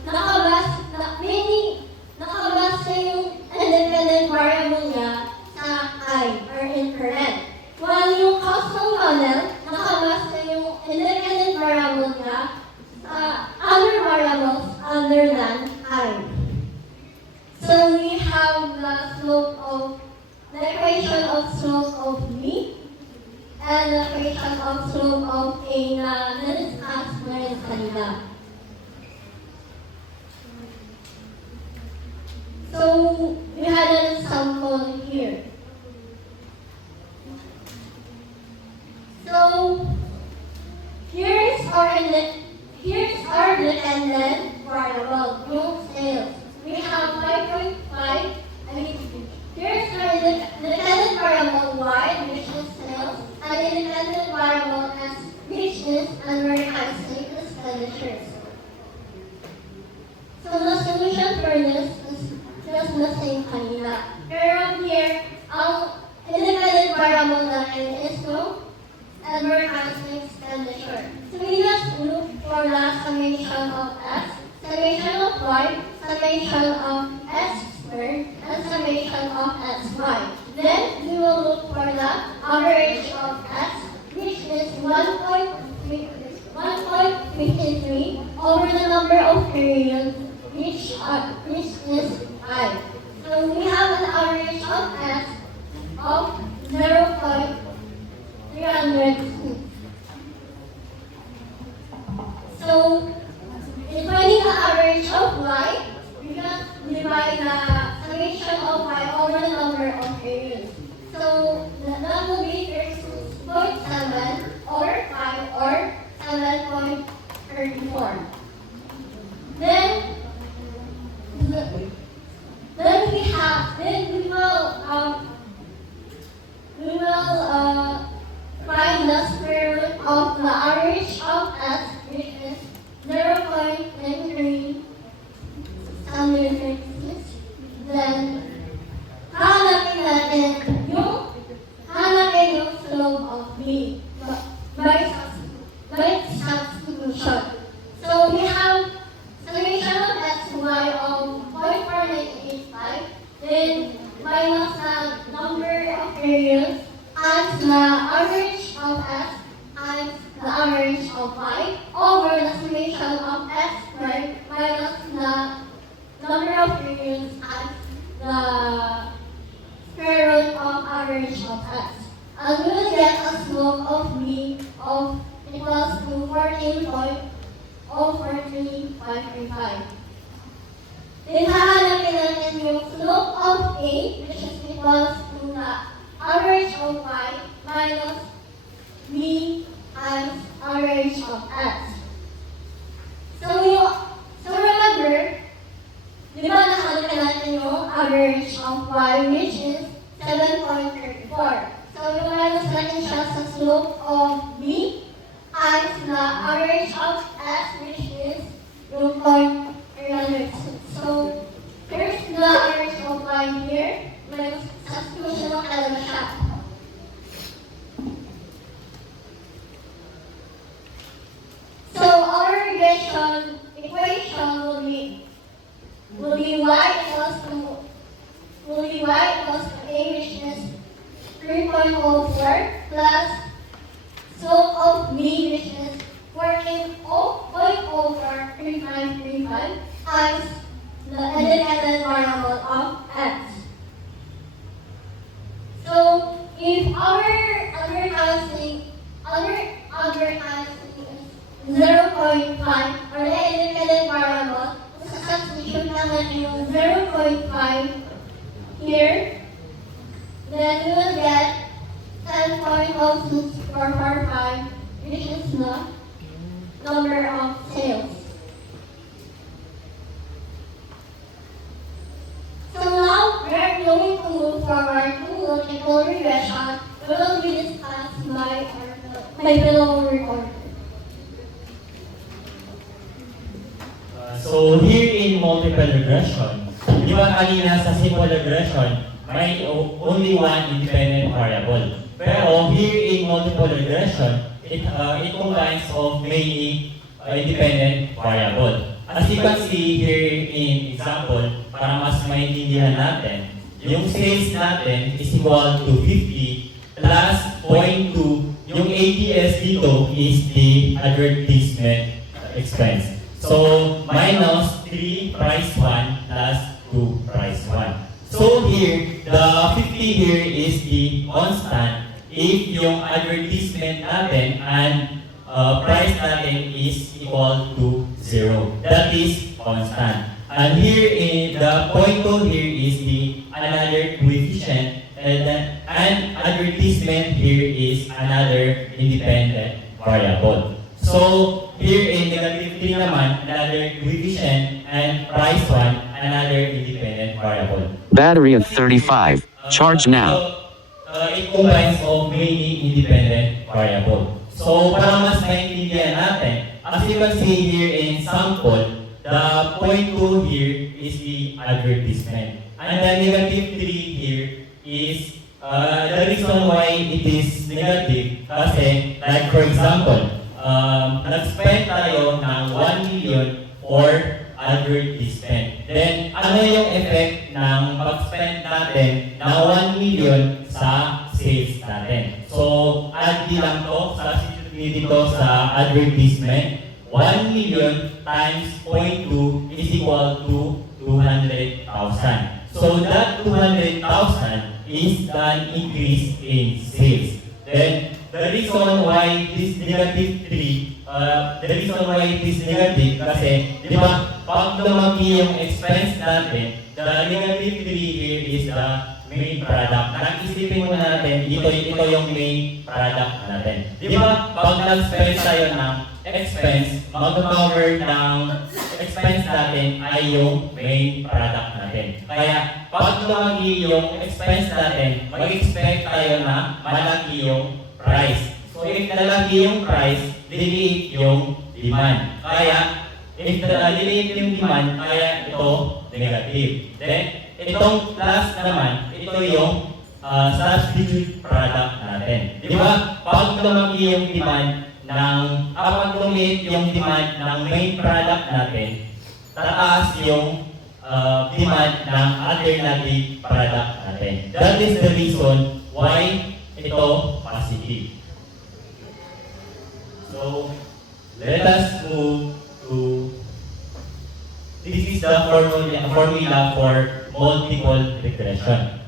nakabase yung independent variable niya sa I or in current. While yung causal model nakabase yung independent variable niya other variables other than I. So we have the equation of slope of V and the equation of slope of A na na-discuss na rin kanina. So we had an example here. Here's our dependent variable, yung sales. We have 5.5. Here's our dependent variable y, which is sales, and independent variable s, which is advertising expenditures. So the solution for this is just the same kanina. Pero here, ang independent variable natin is no advertising expenditure. So we just look for the summation of s, summation of y, summation of s squared, and summation of sy. Then we will look for the average of s, which is 1.53 over the number of periods, which is 5. So we have an average of s of 0.306. So in finding the average of y, we just divide the summation of y over the number of periods. So that will be 36.7 or 5 or 7.34. Then we will find the square root of the average of s, which is 0.93. Then hanapin yung slope of b by substitution. So we have summation of xy of 0.4885, then minus the number of periods times the average of s times the average of y over the summation of s squared minus the number of periods times the square root of average of s. And we will get a slope of b of equals to 14.04355. Then hahanapin natin yung slope of a, which is equals to the average of y minus b times average of s. So remember, di ba nahanapin natin yung average of y, which is 7.34. So yung minus natin siya sa slope of b times the average of s, which is yung 0.306. So here's the average of y here, minus substitution ng talaga siya. So our regression equation will be y equals to a, which is 3.04 plus slope of b, which is 14.043535 times the independent variable of x. So if our advertising is 0.5 or the independent variable, substitute naman yung 0.5 here, then we will get 10.06445, which is the number of sales. So now we are going to move forward to multiple regression, which will be discussed by my fellow reporter. So here in multiple regression, di ba kanina sa simple regression, may only one independent variable. Pero here in multiple regression, it combines of many independent variable. As you can see here in example, para mas maintindihan natin, yung sales natin is equal to 50 plus 0.2. Yung ATS dito is the advertisement expense. So, minus 3 price 1 plus 2 price 1. So here, the 50 here is the constant if yung advertisement natin and price natin is equal to 0. That is constant. And here, the 0.2 here is the another coefficient, and advertisement here is another independent variable. So So, here in negative 3 naman, another coefficient, and price 1, another independent variable. Battery of 35. Charge now. It combines of many independent variable. So, para mas maintindihan natin, as you can see here in sample, the point 2 here is the advertisement. And the negative 3 here is the reason why it is negative. Kasi, like for example, nag-spend tayo ng 1 million for advertisement. Then, ano yung effect ng pag-spend natin ng 1 million sa sales natin? So, add lang to, substitute dito sa advertisement. 1 million times 0.2 is equal to 200,000. So, that 200,000 is an increase in sales. Then, the reason why this negative 3, kasi, di ba, pag lumaki yung expense natin, the negative 3 here is the main product. Isipin mo natin, ito yung main product natin. Di ba, pag nag-spend tayo ng expense, mag-cover ng expense natin ay yung main product natin. Kaya, pag lumaki yung expense natin, mag-expect tayo na malaki yung price. So, if lalaki yung price, liliit yung demand. Kaya, if liliit yung demand, kaya ito negative. Then, itong plus naman, ito yung substitute product natin. Di ba? Pag lumaki yung demand pag lumiit yung demand ng main product natin, tataas yung demand ng alternative product natin. That is the reason why ito positive. So, let us move to, this is the formula for multiple regression.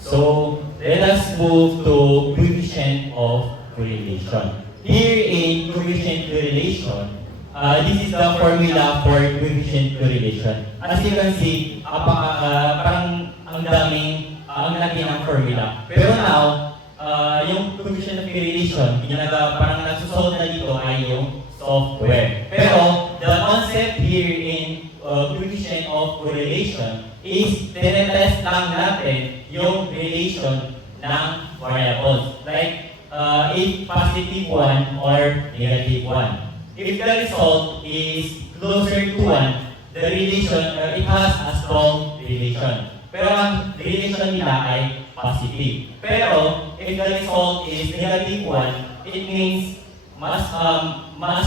So, let us move to coefficient of correlation. Here in coefficient correlation, this is the formula for coefficient correlation. As you can see, parang ang laki ng formula. Pero now, yung coefficient of correlation, parang nagsusolve na dito ay yung software. Pero, the concept here in coefficient of correlation is tinetest lang natin yung relation ng variables. Like, if positive 1 or negative 1. If the result is closer to 1, the relation, it has a strong relation. Pero ang relation nila ay positive. Pero, if the result is negative 1, it means mas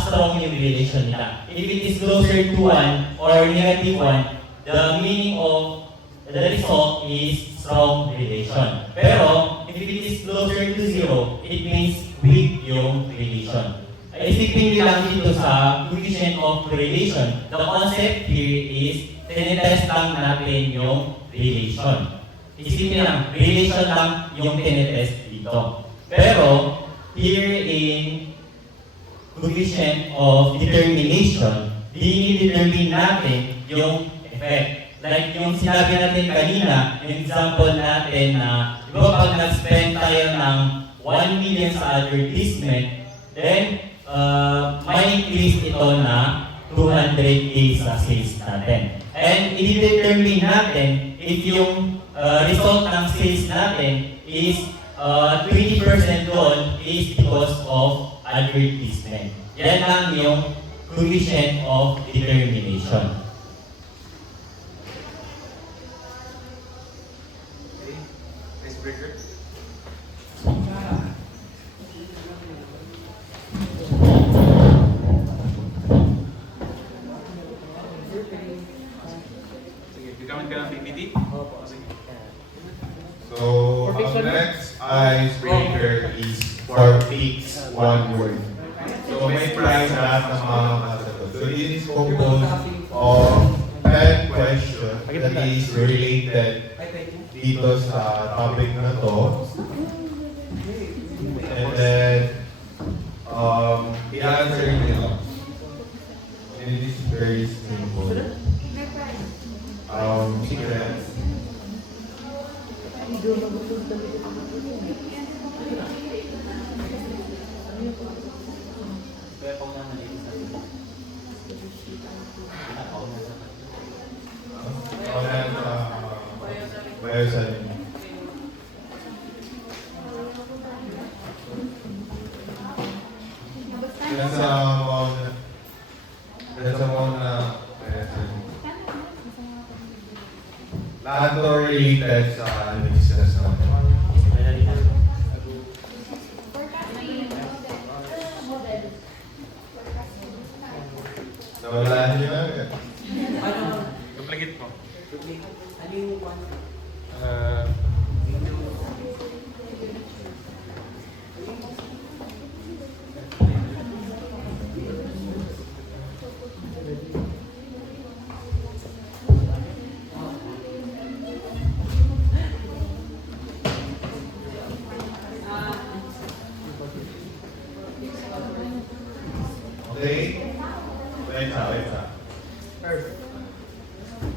strong yung relation nila. If it is closer to 1 or negative 1, the meaning of the result is strong relation. Pero, if it is closer to 0, it means weak yung relation. Isipin nyo lang dito sa coefficient of correlation, the concept here is tinetest lang natin yung relation. Isipin lang, relation lang yung tinetest dito. Pero, here in coefficient of determination, dinidetermine natin yung effect. Like yung sinabi natin kanina, yung example natin na, di ba pag nag-spend tayo ng 1 million sa advertisement, then may increase ito na 200K sa sales natin. And i-determine natin if yung result ng sales natin is 20% doon is because of advertisement. Yan lang yung coefficient of determination. Okay, icebreaker. Sige, gamit ka ng PPT? Opo. Sige. So, ang next icebreaker is for picks one word. So, may prize lahat ng mga masagot. So, it is composed of 10 questions that is related dito sa topic na to. And then, i-answer nyo. And it is very simple. Secret. sa lahat to related sa business natin. Nawalaan niyo na agad. Duplicate po. Ano yung one? Okay? Wait up.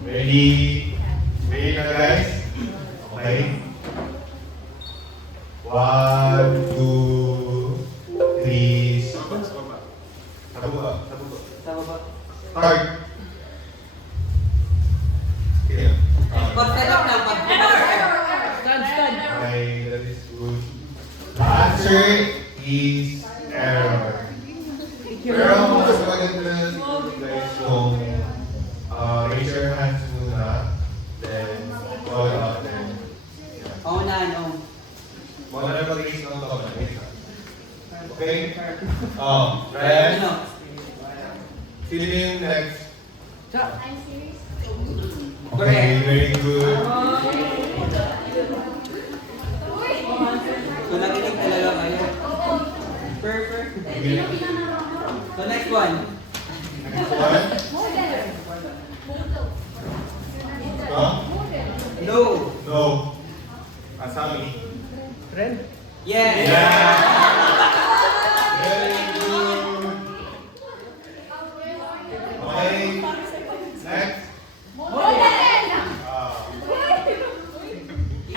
Ready? Ready na guys? Okay? 1, 2, 3, Sa baba. sa baba. Sa baba. Start! Okay. Pag-set-up na. Stand. Okay, that is good. The answer is error. Pero mas maganda guys kung raise your hands muna, then call out them. Muna na mag-raise ng kamay. Okay? Ryan? Sino yung next? I'm serious. Okay, very good. So, nakinig talaga kayo. Perfect. Okay. So, next one. Next one? Huh? No. No. Asami. Friend? Yes. Yeah! Very good. Okay. Next.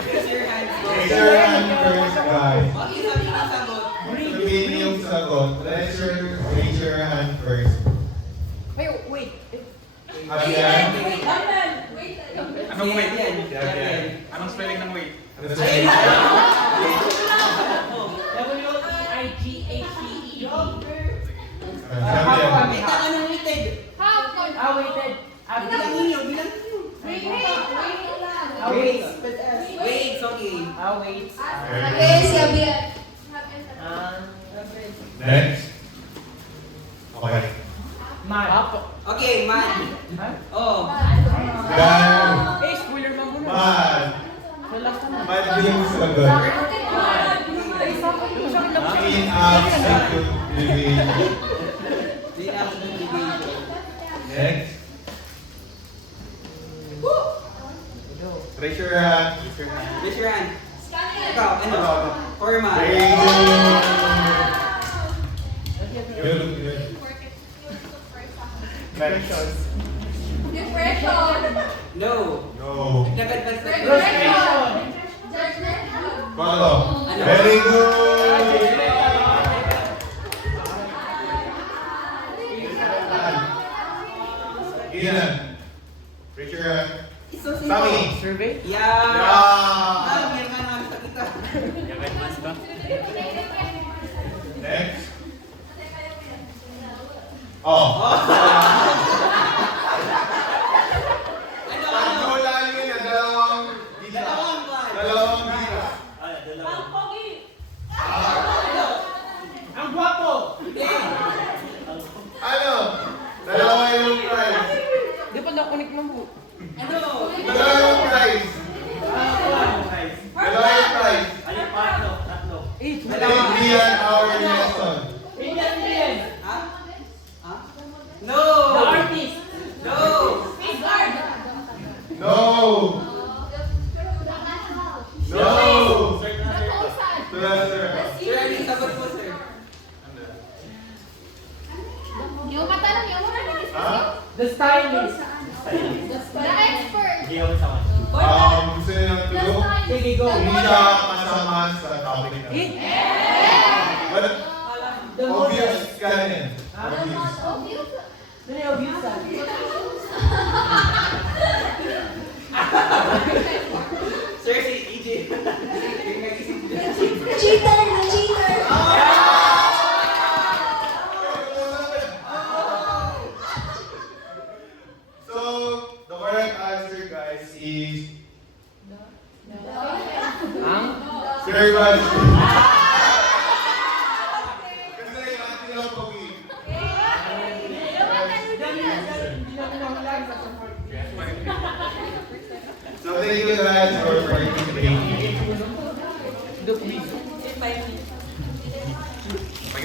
Raise your hands. Raise your hand first, guys. Okay, sabi ng sagot. Sabihin yung sagot. Raise your hand first. Wait. Abi yan? Anong wait? Yan. Anong spelling ng wait? Ano sabihin? W-I-G-H-T-E-D. Sabi yan. Wait, anong waited? Waited. Bilang ninyo. Wait. Wait, okay. Wait. Okay, sabi Next. Okay. Okay, man. Oh. Dan. Spoiler mo muna. Man. Man yung sagot. Clean up second division. Clean up the division. Next. Raise your hand. Raise your hand. Ikaw, ano? Forma. Very good. Good. Next. No. No. Nag-advance na. Follow. Very good. Ian. Raise your hand. Sami. Survey? Yeah. Yeah. Yan ka naman sa kita. Next. Oh. Pag wala yun, dalawang dita. Dalawang dita. Ang gwapo! Ano? Dalawa yung prize. Di pa nakunik mo po. Ano? Dalawa yung prize. Dalawa yung prize. Indian our lesson. Ha? Ha? No! The artist! No! No. No. Sir. Sir, ano yung sagot mo, sir? Ha? The stylist. The expert. Gusto niyo ng tulong? Sige, go. Hindi siya kasama sa topic na. But, obvious ka rin. Obvious. So,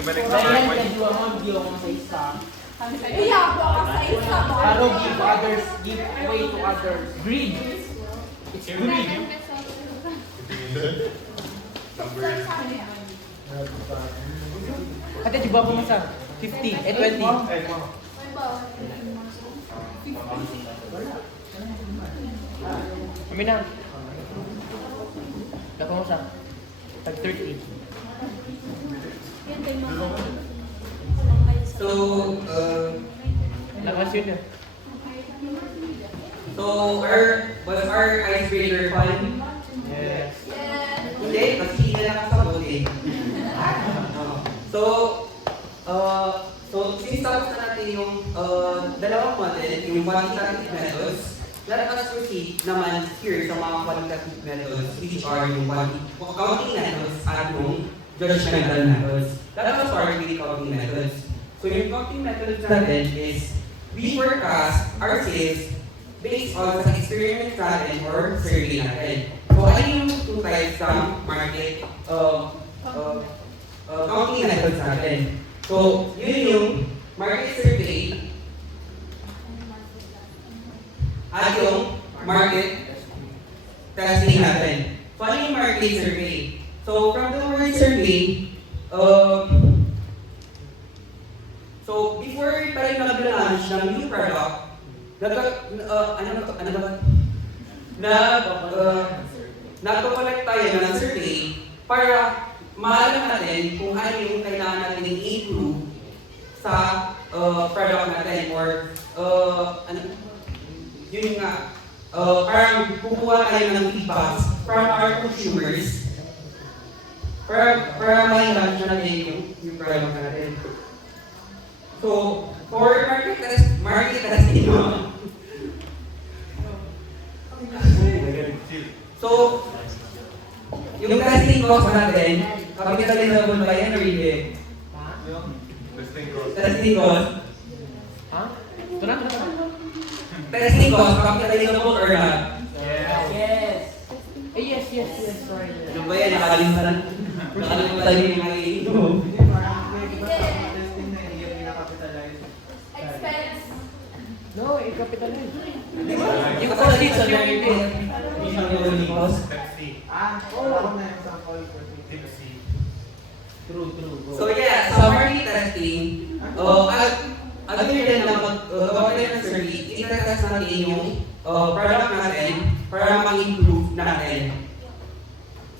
ibalik sa Dahil point. kadwa mo, diyo mo sa isa. Iya, ako sa isa. Araw, give others, give way to others. Greed. It's greed. Number Ate, di ba ako masa? 15, 20. Kami na. Dapat mo siya. Tag 30. So, Lakas yun yun. was our icebreaker fun? Yes. Hindi, kasi hindi na nakasagot eh. So since tapos na natin yung dalawang model, yung quantitative methods, let us proceed naman here sa mga qualitative methods, which are yung counting methods at yung judgmental methods. Let us start with the counting methods. So yung counting methods natin is, we forecast our sales based on sa experiment natin or survey natin. So ano yung two types ng market counting methods natin? So yun yung market survey at yung market testing natin. So ano yung market survey? So from the word survey, so before tayo nag-launch ng new product, nagko-collect tayo ng survey para maalam natin kung ano yung kailangan natin i-improve sa product natin or yun nga, parang kukuha tayo ng feedbacks from our consumers para ma-launch natin yung product natin. So, for market testing, so, yung testing cost natin, capitalizable ba yan or hindi? Testing cost. Ha? Ito na. Testing cost, capitalizable or not? Yes. Yes. Sorry. Ano ba yan? Nakalimutan yung mga ito. No, i-capitalize. Yung cost sa yung cost. True. So yeah, sa market testing, other than na mag-gawin ng survey, itatest natin yung product natin para mag-improve natin.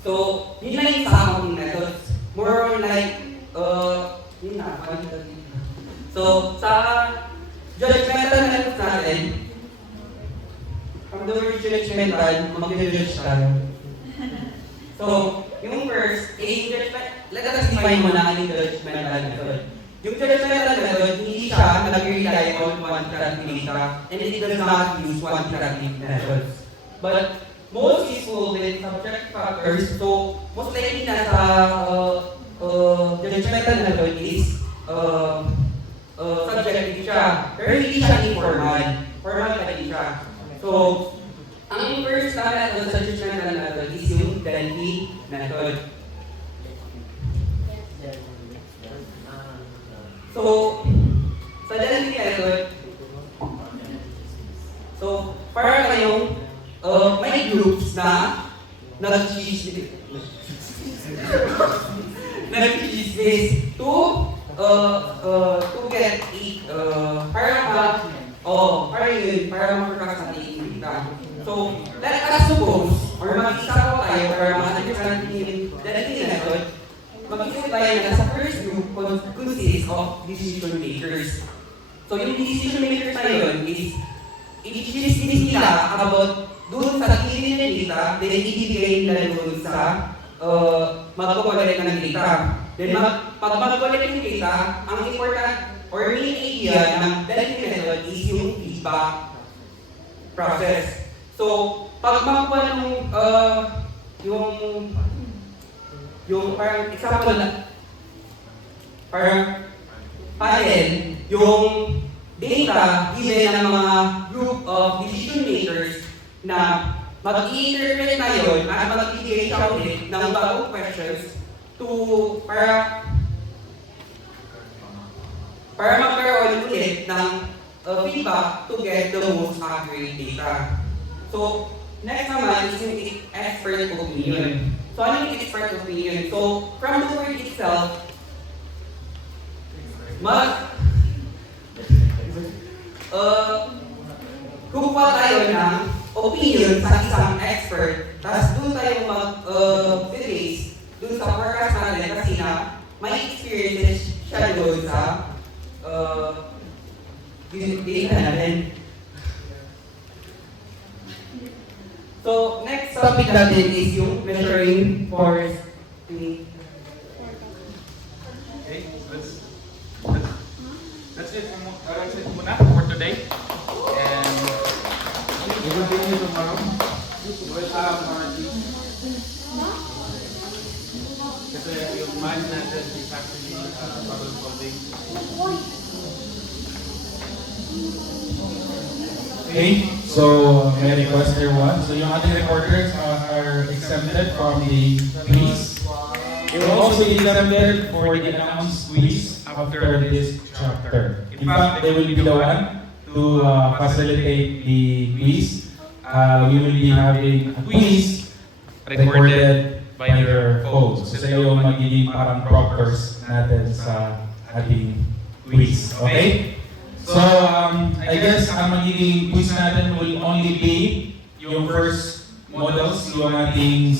So, yun lang yung sa accounting methods. More on like, yun na, quantitative. So, sa judgmental methods natin, from the word judgmental, mag-judge tayo. So, yung first, let us define muna yung judgmental method. Yung judgmental method, hindi siya nag-rely on quantitative data and it does not use quantitative methods. But most useful with subjective factors, so most likely na sa judgmental method is subjective siya. Pero hindi siya informal. Formal pa rin siya. So, ang first na method sa judgmental method is yung Delphi method. So, sa Delphi method, so, para kayong may groups na nag-chismis to get para ma-forecast natin yung data. So, let us suppose, or mag-isa po tayo para ma-understand yung Delphi method, mag-isip tayo na sa first group consists of decision makers. So, yung decision makers na yun is i-chismis nila about doon sa kinin ng data, then ibibigay nila doon sa magkukulit ng data. Then pag magkulit ng data, ang important or main idea ng Delphi method is yung feedback process. So, pag magkuha ng yung parang example na parang panel, yung data given ng mga group of decision makers na mag-i-interpret na yun at mag-ibigay siya ulit ng bagong questions to para para magkaroon ulit ng feedback to get the most accurate data. So, next naman is yung expert opinion. So, ano yung expert opinion? So, from the word itself, kukuha tayo ng opinion sa isang expert, tapos doon tayo mag-base doon sa forecast natin kasi na may experiences siya doon sa data natin. So, next topic natin is yung measuring forest. Okay, that's it muna for today. And we will continue tomorrow. We'll have our kasi yung mind natin is actually problem solving. Okay, so may request here one. So yung ating reporters are exempted from the quiz. They will also be exempted for the announced quiz after this chapter. In fact, they will be the one to facilitate the quiz. We will be having a quiz recorded by their phones. So sila yung magiging parang proctors natin sa ating quiz. Okay? So, I guess ang magiging quiz natin will only be yung first models, yung ating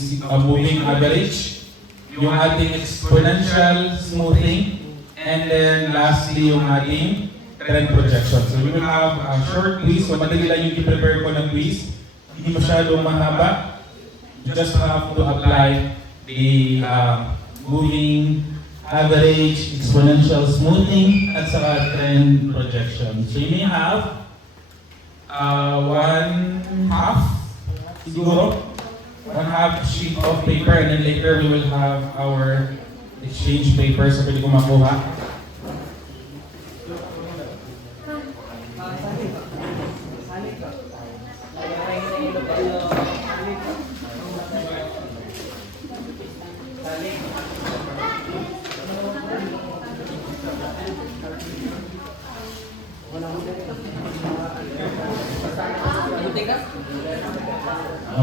moving average, yung ating exponential smoothing, and then lastly yung ating trend projection. So we will have a short quiz. So madali lang yung i-prepare ko ng quiz. Hindi masyadong mahaba. You just have to apply the moving average, exponential smoothing, at saka trend projection. So you may have 1/2 siguro, 1/2 sheet of paper, and then later we will have our exchange paper so pwede ko makuha.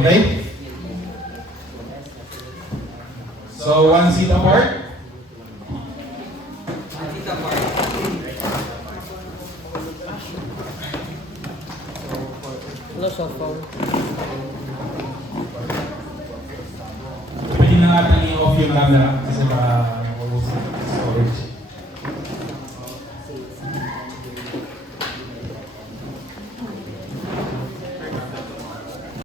Okay? So, one seat apart. Hello, cell phone. Pwede na natin i-off yung camera kasi baka